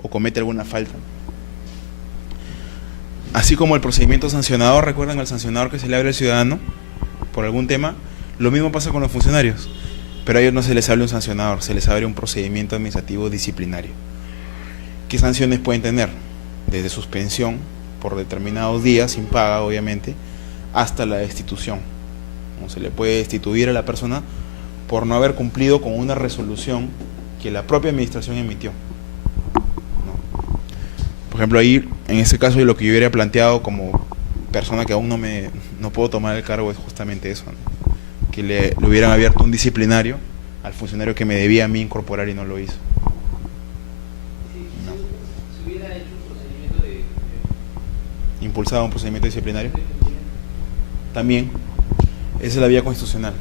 o comete alguna falta, así como el procedimiento sancionador, recuerdan al sancionador que se le abre al ciudadano por algún tema, lo mismo pasa con los funcionarios, pero a ellos no se les abre un sancionador, se les abre un procedimiento administrativo disciplinario. ¿Qué sanciones pueden tener? Desde suspensión por determinados días, sin paga obviamente, hasta la destitución. ¿No? Se le puede destituir a la persona por no haber cumplido con una resolución que la propia administración emitió. ¿No? Por ejemplo, ahí, en ese caso, lo que yo hubiera planteado como persona que aún no puedo tomar el cargo es justamente eso, ¿no? Que le hubieran abierto un disciplinario al funcionario que me debía a mí incorporar y no lo hizo. No. Si hubiera hecho un procedimiento Impulsado un procedimiento disciplinario. También, esa es la vía constitucional,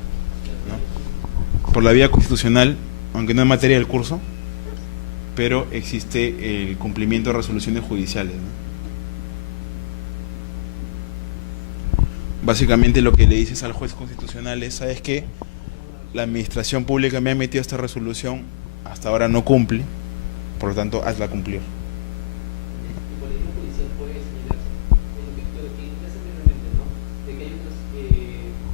¿no? Por la vía constitucional, aunque no es materia del curso, pero existe el cumplimiento de resoluciones judiciales, ¿no? Básicamente lo que le dices al juez constitucional es, ¿sabes qué? La administración pública me ha emitido esta resolución, hasta ahora no cumple, por lo tanto, hazla cumplir. el policía judicial puede señalar lo que hace simplemente, ¿no? De que hay otras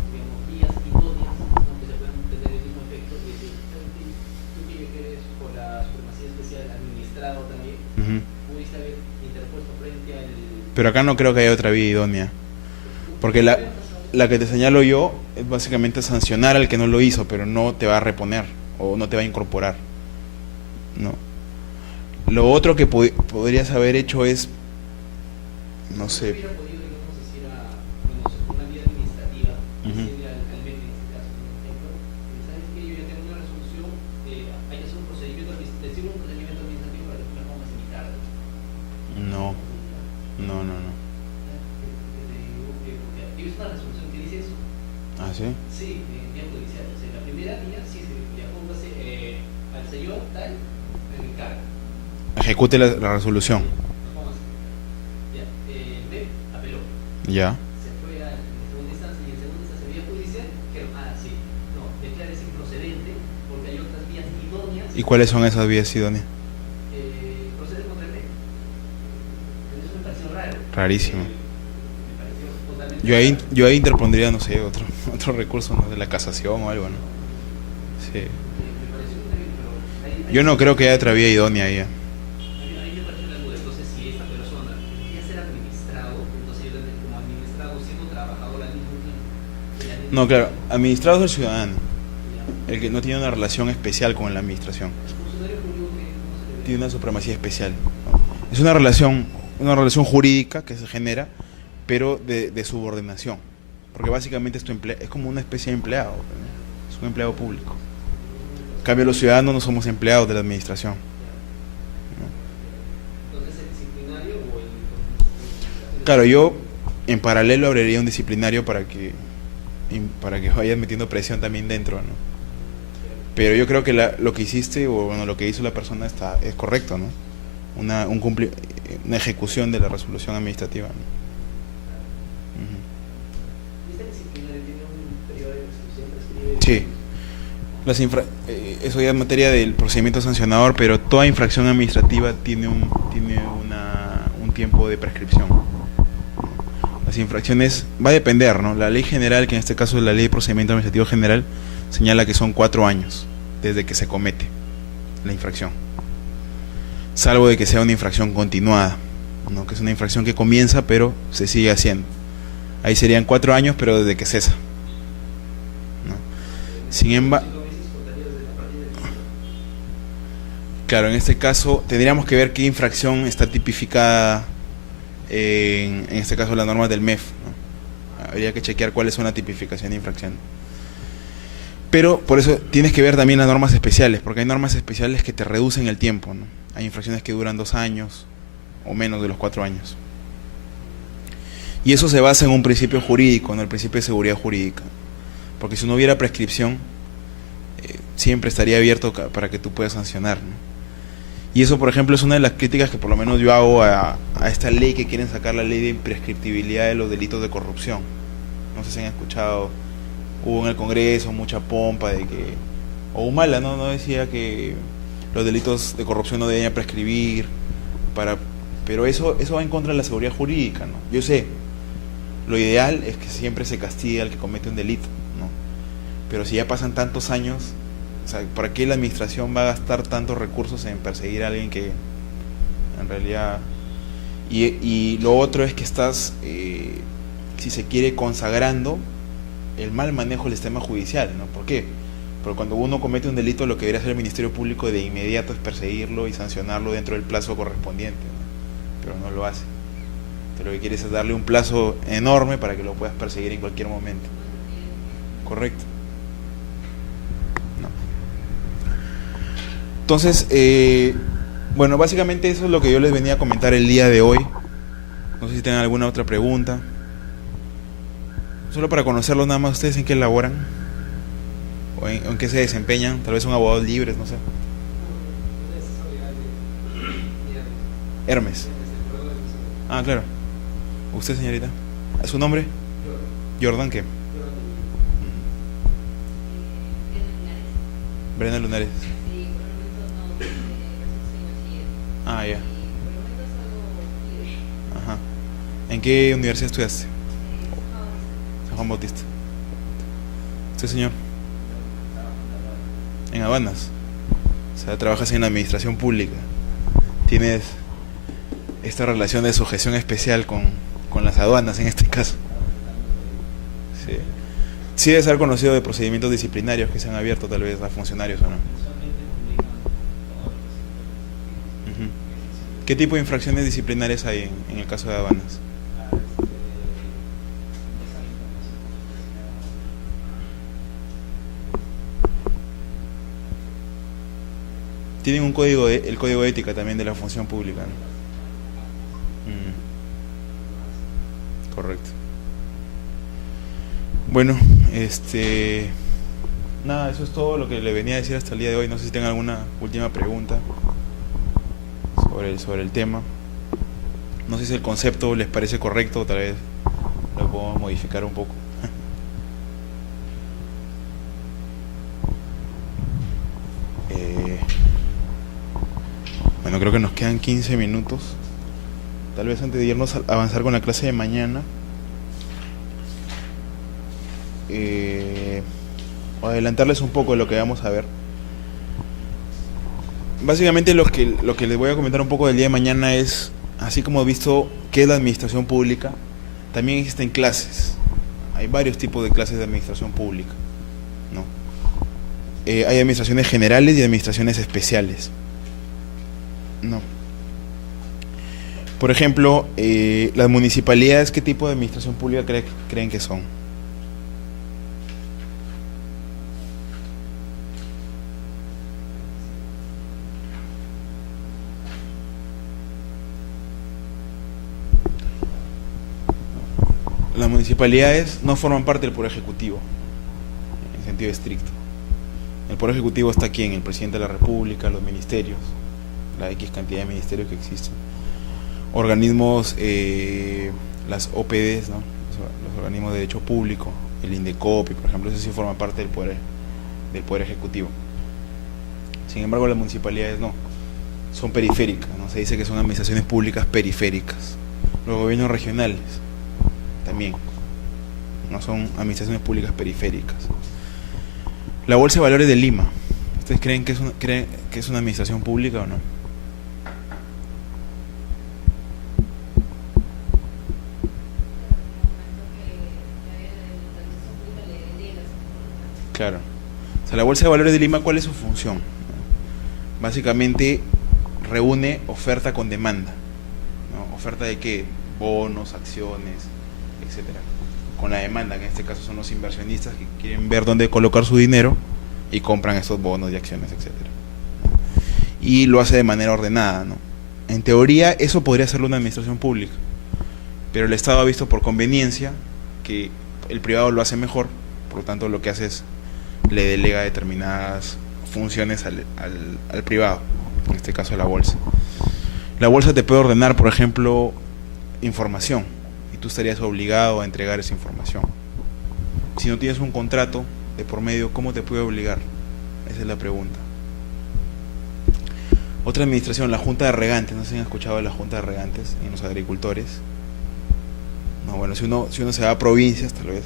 digamos, vías idóneas, ¿no? Que se puedan tener el mismo efecto y decir, tú que eres por la supremacía especial administrado también, pudiste haber interpuesto frente al... Pero acá no creo que haya otra vía idónea, porque la que te señalo yo es básicamente sancionar al que no lo hizo, pero no te va a reponer o no te va a incorporar, ¿no? Lo otro que podrías haber hecho es, no sé, hubiera podido, digamos, decir una vía administrativa, decirle al MEP en este caso, por ejemplo, sabes que yo ya tengo una resolución, hay que hacer un procedimiento administrativo para que tú me pongas en mi cargo. no. He visto una resolución que dice eso. ¿Ah, sí? Sí, en vía judicial. O sea, la primera vía sí se le póngase al señor tal en mi cargo. Ejecute la resolución. Póngase. Ya, el MEP apeló. Ya. Se fue a segunda instancia y en segunda instancia vía judicial dijeron, sí, no, declárese improcedente porque hay otras vías idóneas. ¿Y cuáles son esas vías idóneas? Procede contra el MEP. Eso me pareció raro. Rarísimo. Me pareció totalmente Yo ahí interpondría, no sé, otro recurso, ¿no? De la casación o algo, ¿no? Sí. me pareció terrible, pero ahí Yo no creo que haya otra vía idónea ahí. ahí me pareció la duda. Entonces, si esta persona quería ser administrado, entonces yo también como administrado siendo trabajador al mismo tiempo. No, claro, administrado es el ciudadano, el que no tiene una relación especial con la administración, El funcionario público que no se le ve. tiene una supremacía especial, ¿no? Es una relación jurídica que se genera, pero de subordinación, porque básicamente es como una especie de empleado, ¿no? Es un empleado público. En cambio, los ciudadanos no somos empleados de la administración, ¿no? Entonces, el disciplinario o el... Claro, yo en paralelo abriría un disciplinario para que vayas metiendo presión también dentro, ¿no? Pero yo creo que lo que hiciste, o bueno, lo que hizo la persona es correcto, ¿no? Una ejecución de la resolución administrativa, ¿no? ¿Este disciplinario tiene un periodo de prescripción? Sí. Eso ya es materia del procedimiento sancionador, pero toda infracción administrativa tiene un tiempo de prescripción. Las infracciones va a depender, ¿no? La ley general, que en este caso es la ley de procedimiento administrativo general, señala que son 4 años desde que se comete la infracción, salvo de que sea una infracción continuada, ¿no? Que es una infracción que comienza pero se sigue haciendo. Ahí serían 4 años, pero desde que cesa, ¿no? Sin embargo, claro, en este caso tendríamos que ver qué infracción está tipificada en este caso la norma del MEF, ¿no? Habría que chequear cuáles son la tipificación de infracción. Pero por eso tienes que ver también las normas especiales, porque hay normas especiales que te reducen el tiempo, ¿no? hay infracciones que duran 2 años o menos de los 4 años. Y eso se basa en un principio jurídico, en el principio de seguridad jurídica. Porque si no hubiera prescripción, siempre estaría abierto para que tú puedas sancionar, ¿no? Y eso, por ejemplo, es una de las críticas que por lo menos yo hago a esta ley que quieren sacar, la ley de imprescriptibilidad de los delitos de corrupción. No sé si han escuchado, hubo en el Congreso mucha pompa de que, o Humala, ¿no? Decía que los delitos de corrupción no debían prescribir, pero eso va en contra de la seguridad jurídica, ¿no? Yo sé, lo ideal es que siempre se castigue al que comete un delito, ¿no? Pero si ya pasan tantos años, o sea, ¿para qué la administración va a gastar tantos recursos en perseguir a alguien que en realidad... Y lo otro es que estás, si se quiere, consagrando el mal manejo del sistema judicial, ¿no? ¿Por qué? Porque cuando uno comete un delito, lo que debería hacer el Ministerio Público de inmediato es perseguirlo y sancionarlo dentro del plazo correspondiente, ¿no? Pero no lo hace. Entonces lo que quieres es darle un plazo enorme para que lo puedas perseguir en cualquier momento. ¿Correcto? Entonces, bueno, básicamente eso es lo que yo les venía a comentar el día de hoy. No sé si tienen alguna otra pregunta. Solo para conocerlos nada más, ustedes en qué laboran o en qué se desempeñan. Tal vez son abogados libres, no sé. Hermes. Ah, claro. ¿Usted, señorita? ¿Su nombre? Jordan, ¿qué? Brenda Lunares. Ah, ya. Ajá. ¿En qué universidad estudiaste? San Juan Bautista. ¿Usted, señor? En Habanas. O sea, trabajas en la administración pública. Tienes esta relación de sujeción especial con las aduanas en este caso. Sí. Sí debe ser conocido de procedimientos disciplinarios que se han abierto tal vez a funcionarios o no. ¿Qué tipo de infracciones disciplinarias hay en el caso de aduanas? Tienen un código, el código de ética también de la función pública, ¿no? Correcto. Bueno, nada, eso es todo lo que le venía a decir hasta el día de hoy. No sé si tengan alguna última pregunta sobre el tema. No sé si el concepto les parece correcto, tal vez lo podemos modificar un poco. Bueno, creo que nos quedan 15 minutos. Tal vez antes de irnos a avanzar con la clase de mañana, o adelantarles un poco de lo que vamos a ver. Básicamente lo que les voy a comentar un poco del día de mañana es, así como he visto qué es la administración pública, también existen clases. Hay varios tipos de clases de administración pública, ¿no? Hay administraciones generales y administraciones especiales, ¿no? Por ejemplo, las municipalidades, ¿qué tipo de administración pública creen que son? Las municipalidades no forman parte del Poder Ejecutivo, en sentido estricto. El Poder Ejecutivo está aquí en el Presidente de la República, los ministerios, la X cantidad de ministerios que existen. Organismos, las OPDs, ¿no? Los organismos de derecho público, el INDECOPI, por ejemplo, eso sí forma parte del Poder Ejecutivo. Sin embargo, las municipalidades no, son periféricas, ¿no? Se dice que son administraciones públicas periféricas. Los gobiernos regionales también no son administraciones públicas periféricas. La Bolsa de Valores de Lima, ¿ustedes creen que es una administración pública o no? Claro. O sea, la Bolsa de Valores de Lima, ¿cuál es su función? Básicamente reúne oferta con demanda, ¿no? ¿Oferta de qué? Bonos, acciones, etcétera. Con la demanda, que en este caso son los inversionistas que quieren ver dónde colocar su dinero y compran esos bonos y acciones, etcétera. y lo hace de manera ordenada, ¿no? En teoría eso podría hacerlo una administración pública, pero el Estado ha visto por conveniencia que el privado lo hace mejor, por lo tanto lo que hace es le delega determinadas funciones al privado, en este caso a la bolsa. La bolsa te puede ordenar, por ejemplo, información, y tú estarías obligado a entregar esa información. Si no tienes un contrato de por medio, ¿cómo te puede obligar? Esa es la pregunta. Otra administración, la Junta de Regantes. No sé si han escuchado de la Junta de Regantes en los agricultores. No, bueno, si uno se va a provincias, tal vez,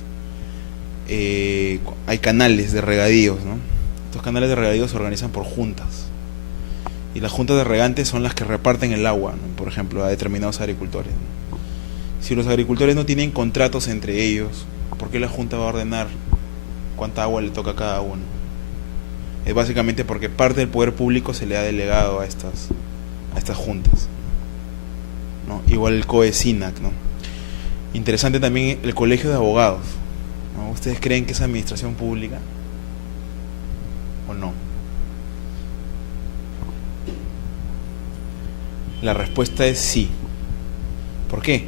hay canales de regadíos, ¿no? Estos canales de regadíos se organizan por juntas. Y las juntas de regantes son las que reparten el agua, ¿no? Por ejemplo, a determinados agricultores, ¿no? Si los agricultores no tienen contratos entre ellos, ¿por qué la junta va a ordenar cuánta agua le toca a cada uno? Es básicamente porque parte del poder público se le ha delegado a estas juntas, ¿no? Igual el COE-SINAC, ¿no? Interesante también el colegio de abogados, ¿no? ¿Ustedes creen que es administración pública o no? La respuesta es sí. ¿Por qué?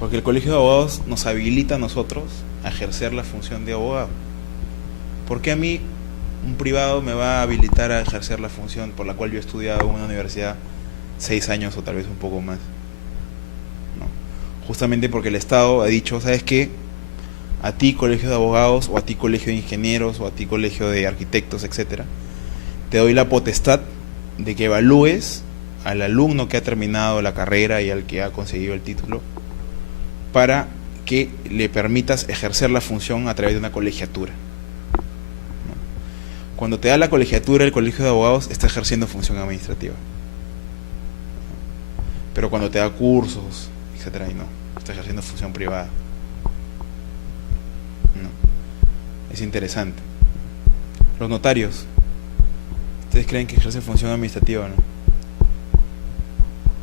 Porque el colegio de abogados nos habilita a nosotros a ejercer la función de abogado. ¿Por qué a mí un privado me va a habilitar a ejercer la función por la cual yo he estudiado en una universidad 6 años o tal vez un poco más? No. Justamente porque el Estado ha dicho, ¿sabes qué? A ti colegio de abogados, o a ti colegio de ingenieros, o a ti colegio de arquitectos, etcétera, te doy la potestad de que evalúes al alumno que ha terminado la carrera y al que ha conseguido el título, para que le permitas ejercer la función a través de una colegiatura. Cuando te da la colegiatura, el colegio de abogados está ejerciendo función administrativa. Pero cuando te da cursos, etcétera, y no, está ejerciendo función privada. No. Es interesante. Los notarios, ¿ustedes creen que ejercen función administrativa o no?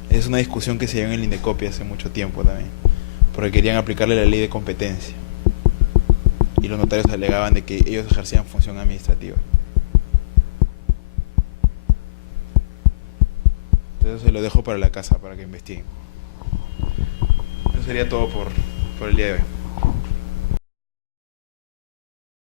Es una discusión que se dio en el Indecopi hace mucho tiempo también, porque querían aplicarle la ley de competencia. Y los notarios alegaban de que ellos ejercían función administrativa. Entonces se lo dejo para la casa, para que investiguen. Eso sería todo por el día de hoy.